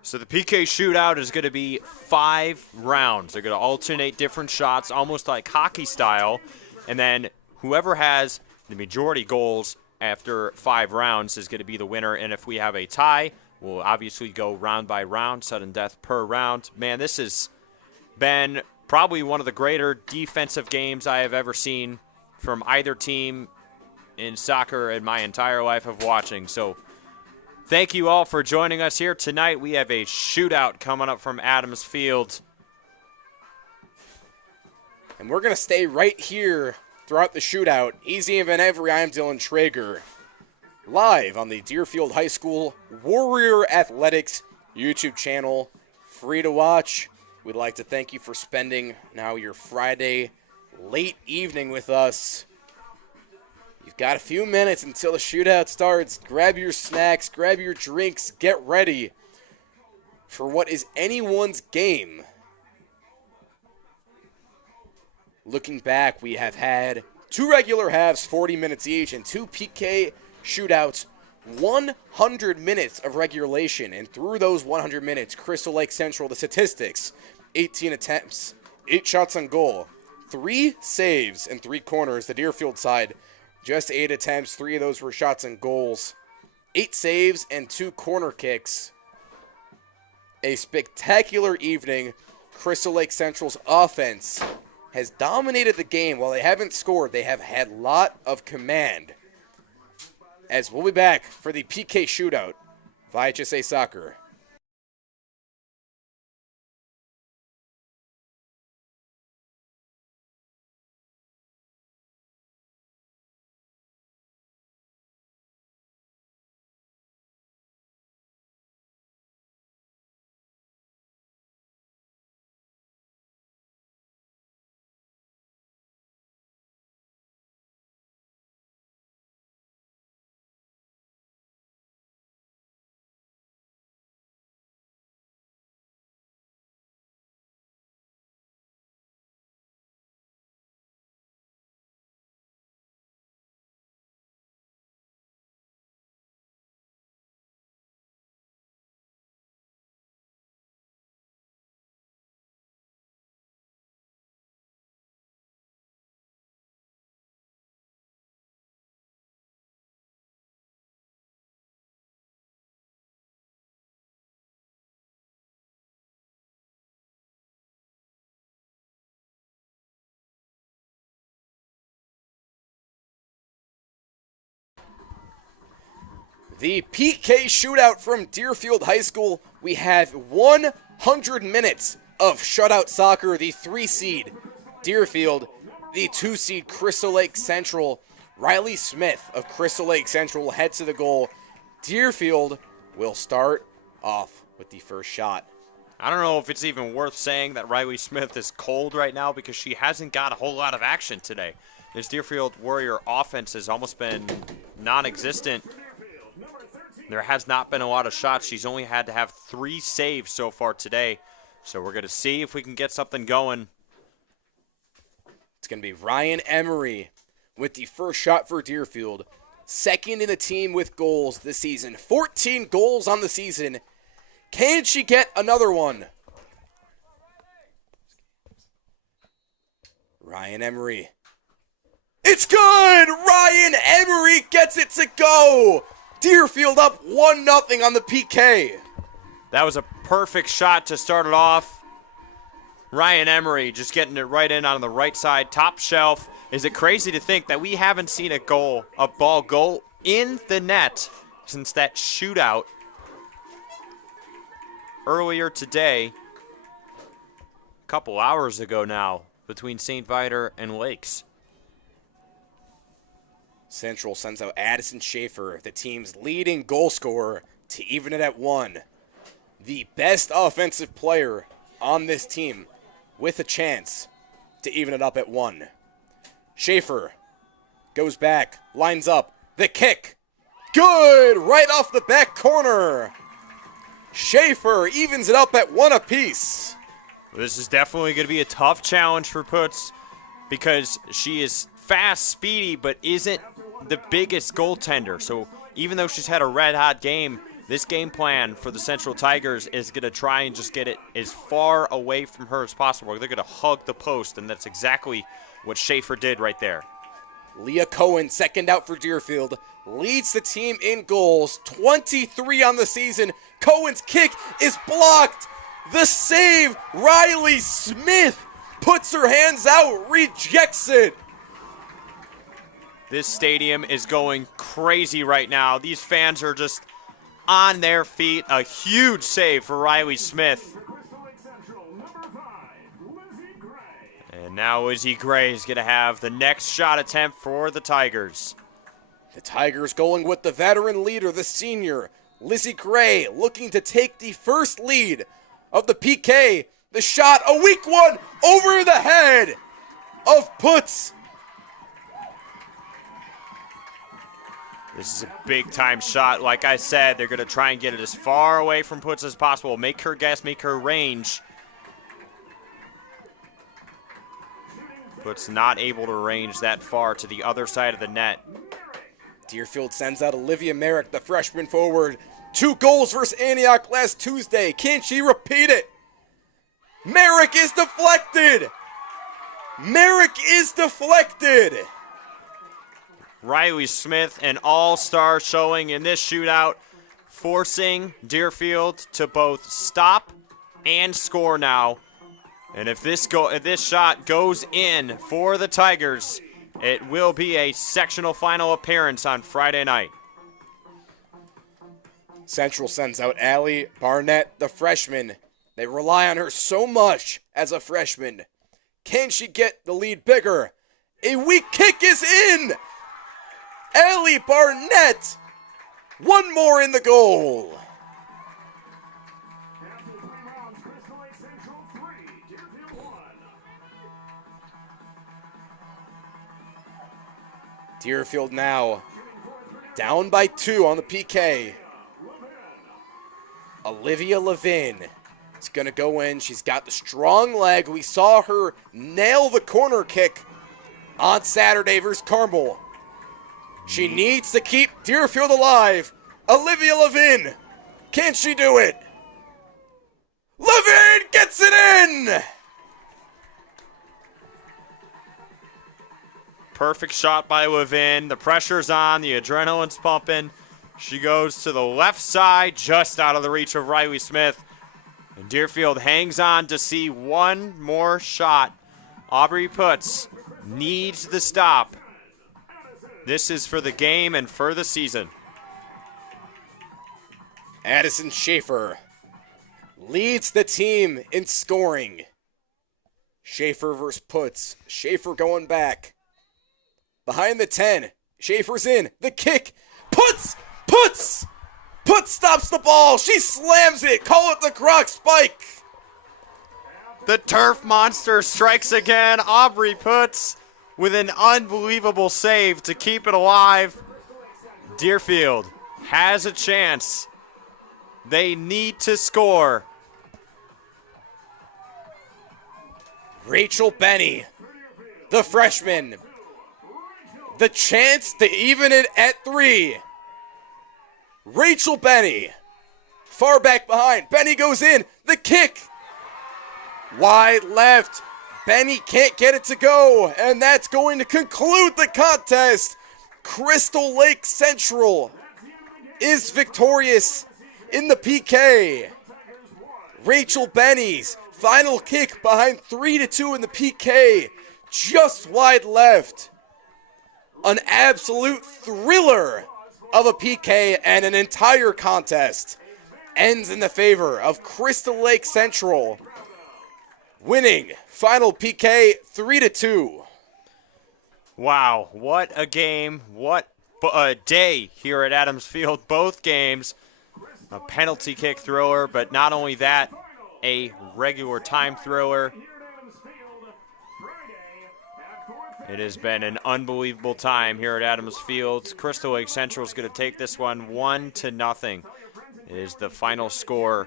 So the PK shootout is going to be 5 rounds. They're going to alternate different shots, almost like hockey style. And then whoever has the majority goals after 5 rounds is going to be the winner. And if we have a tie, We'll obviously go round by round, sudden death per round. Man, this has been probably one of the greater defensive games I have ever seen from either team in soccer in my entire life of watching. So thank you all for joining us here tonight. We have a shootout coming up from Adams Field. And we're going to stay right here throughout the shootout. Easy and Van Every, I'm Dylan Traeger. Live on the Deerfield High School Warrior Athletics YouTube channel. Free to watch. We'd like to thank you for spending now your Friday late evening with us. You've got a few minutes until the shootout starts. Grab your snacks, grab your drinks, get ready for what is anyone's game. Looking back, we have had 2 regular halves, 40 minutes each, and 2 PK shootouts, 100 minutes of regulation. And through those 100 minutes, Crystal Lake Central, the statistics, 18 attempts, 8 shots on goal, 3 saves, and 3 corners. The Deerfield side, just 8 attempts, 3 of those were shots and goals, 8 saves, and 2 corner kicks. A spectacular evening. Crystal Lake Central's offense has dominated the game. While they haven't scored, they have had a lot of command. As we'll be back for the PK shootout of IHSA Soccer. The PK shootout from Deerfield High School. We have 100 minutes of shutout soccer. The 3 seed Deerfield, the 2 seed Crystal Lake Central. Riley Smith of Crystal Lake Central heads to the goal. Deerfield will start off with the first shot. I don't know if it's even worth saying that Riley Smith is cold right now because she hasn't got a whole lot of action today. This Deerfield Warrior offense has almost been non-existent. There has not been a lot of shots. She's only had to have 3 saves so far today. So we're going to see if we can get something going. It's going to be Ryan Emery with the first shot for Deerfield. Second in the team with goals this season. 14 goals on the season. Can she get another one? Ryan Emery. It's good! Ryan Emery gets it to go! Deerfield up 1-0 on the PK. That was a perfect shot to start it off. Ryan Emery just getting it right in on the right side, top shelf. Is it crazy to think that we haven't seen a ball go in the net since that shootout earlier today, a couple hours ago now, between St. Viator and Lakes? Central sends out Addison Schaefer, the team's leading goal scorer, to even it at 1. The best offensive player on this team with a chance to even it up at 1. Schaefer goes back, lines up, the kick. Good! Right off the back corner. Schaefer evens it up at 1 apiece. This is definitely going to be a tough challenge for Putz because she is fast, speedy, but isn't the biggest goaltender. So even though she's had a red-hot game, this game plan for the Central Tigers is going to try and just get it as far away from her as possible. They're going to hug the post, and that's exactly what Schaefer did right there. Leah Cohen, second out for Deerfield, leads the team in goals, 23 on the season. Cohen's kick is blocked. The save, Riley Smith puts her hands out, rejects it. This stadium is going crazy right now. These fans are just on their feet. A huge save for Riley Smith. And now Izzy Gray is going to have the next shot attempt for the Tigers. The Tigers going with the veteran leader, the senior, Lizzie Gray, looking to take the first lead of the PK. The shot, a weak one, over the head of Putz. This is a big-time shot. Like I said, they're going to try and get it as far away from Putz as possible. Make her guess, make her range. Putz not able to range that far to the other side of the net. Deerfield sends out Olivia Merrick, the freshman forward. 2 goals versus Antioch last Tuesday. Can she repeat it? Merrick is deflected. Merrick is deflected. Riley Smith, an all-star showing in this shootout, forcing Deerfield to both stop and score now. And if this shot goes in for the Tigers, it will be a sectional final appearance on Friday night. Central sends out Allie Barnett, the freshman. They rely on her so much as a freshman. Can she get the lead bigger? A weak kick is in! Allie Barnett! One more in the goal. Deerfield now down by 2 on the PK. Olivia Levin is going to go in. She's got the strong leg. We saw her nail the corner kick on Saturday versus Carmel. She needs to keep Deerfield alive. Olivia Levin, can she do it? Levin gets it in! Perfect shot by Levin. The pressure's on. The adrenaline's pumping. She goes to the left side, just out of the reach of Riley Smith. And Deerfield hangs on to see one more shot. Aubrey Putz needs the stop. This is for the game and for the season. Addison Schaefer leads the team in scoring. Schaefer versus Putz. Schaefer going back. Behind the 10. Schaefer's in. The kick. Putz! Putz stops the ball. She slams it. Call it the Croc spike. The turf monster strikes again. Aubrey Putz with an unbelievable save to keep it alive. Deerfield has a chance. They need to score. Rachel Benny, the freshman. The chance to even it at 3. Rachel Benny, far back behind. Benny goes in. The kick. Wide left. Benny can't get it to go. And that's going to conclude the contest. Crystal Lake Central is victorious in the PK. Rachel Benny's final kick behind 3-2 in the PK. Just wide left. An absolute thriller of a PK, and an entire contest ends in the favor of Crystal Lake Central, winning final PK 3-2. Wow, what a game. What a day here at Adams Field. Both games, a penalty kick thriller, but not only that, a regular time thriller. It has been an unbelievable time here at Adams Field. Crystal Lake Central is going to take this one 1-0. It is the final score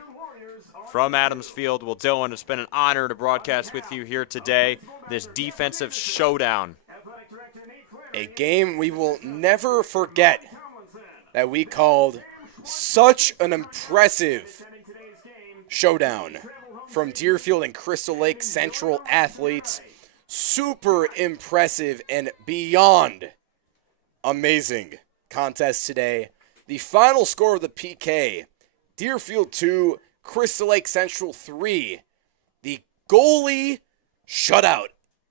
from Adams Field. Well, Dylan, it's been an honor to broadcast with you here today. This defensive showdown. A game we will never forget that we called such an impressive showdown from Deerfield and Crystal Lake Central athletes. Super impressive and beyond amazing contest today. The final score of the PK, Deerfield 2, Crystal Lake Central 3. The goalie shutout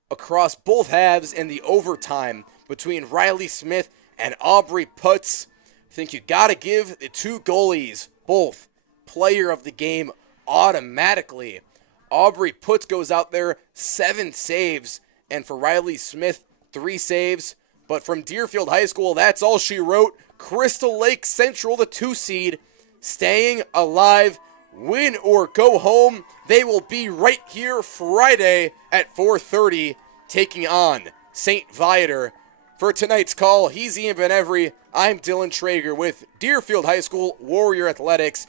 across both halves in the overtime between Riley Smith and Aubrey Putz. I think you got to give the two goalies both player of the game automatically. Aubrey Putz goes out there, 7 saves, and for Riley Smith, 3 saves. But from Deerfield High School, that's all she wrote. Crystal Lake Central, the 2 seed, staying alive. Win or go home. They will be right here Friday at 4:30, taking on St. Viator. For tonight's call, he's Ian Van Every. I'm Dylan Traeger with Deerfield High School Warrior Athletics.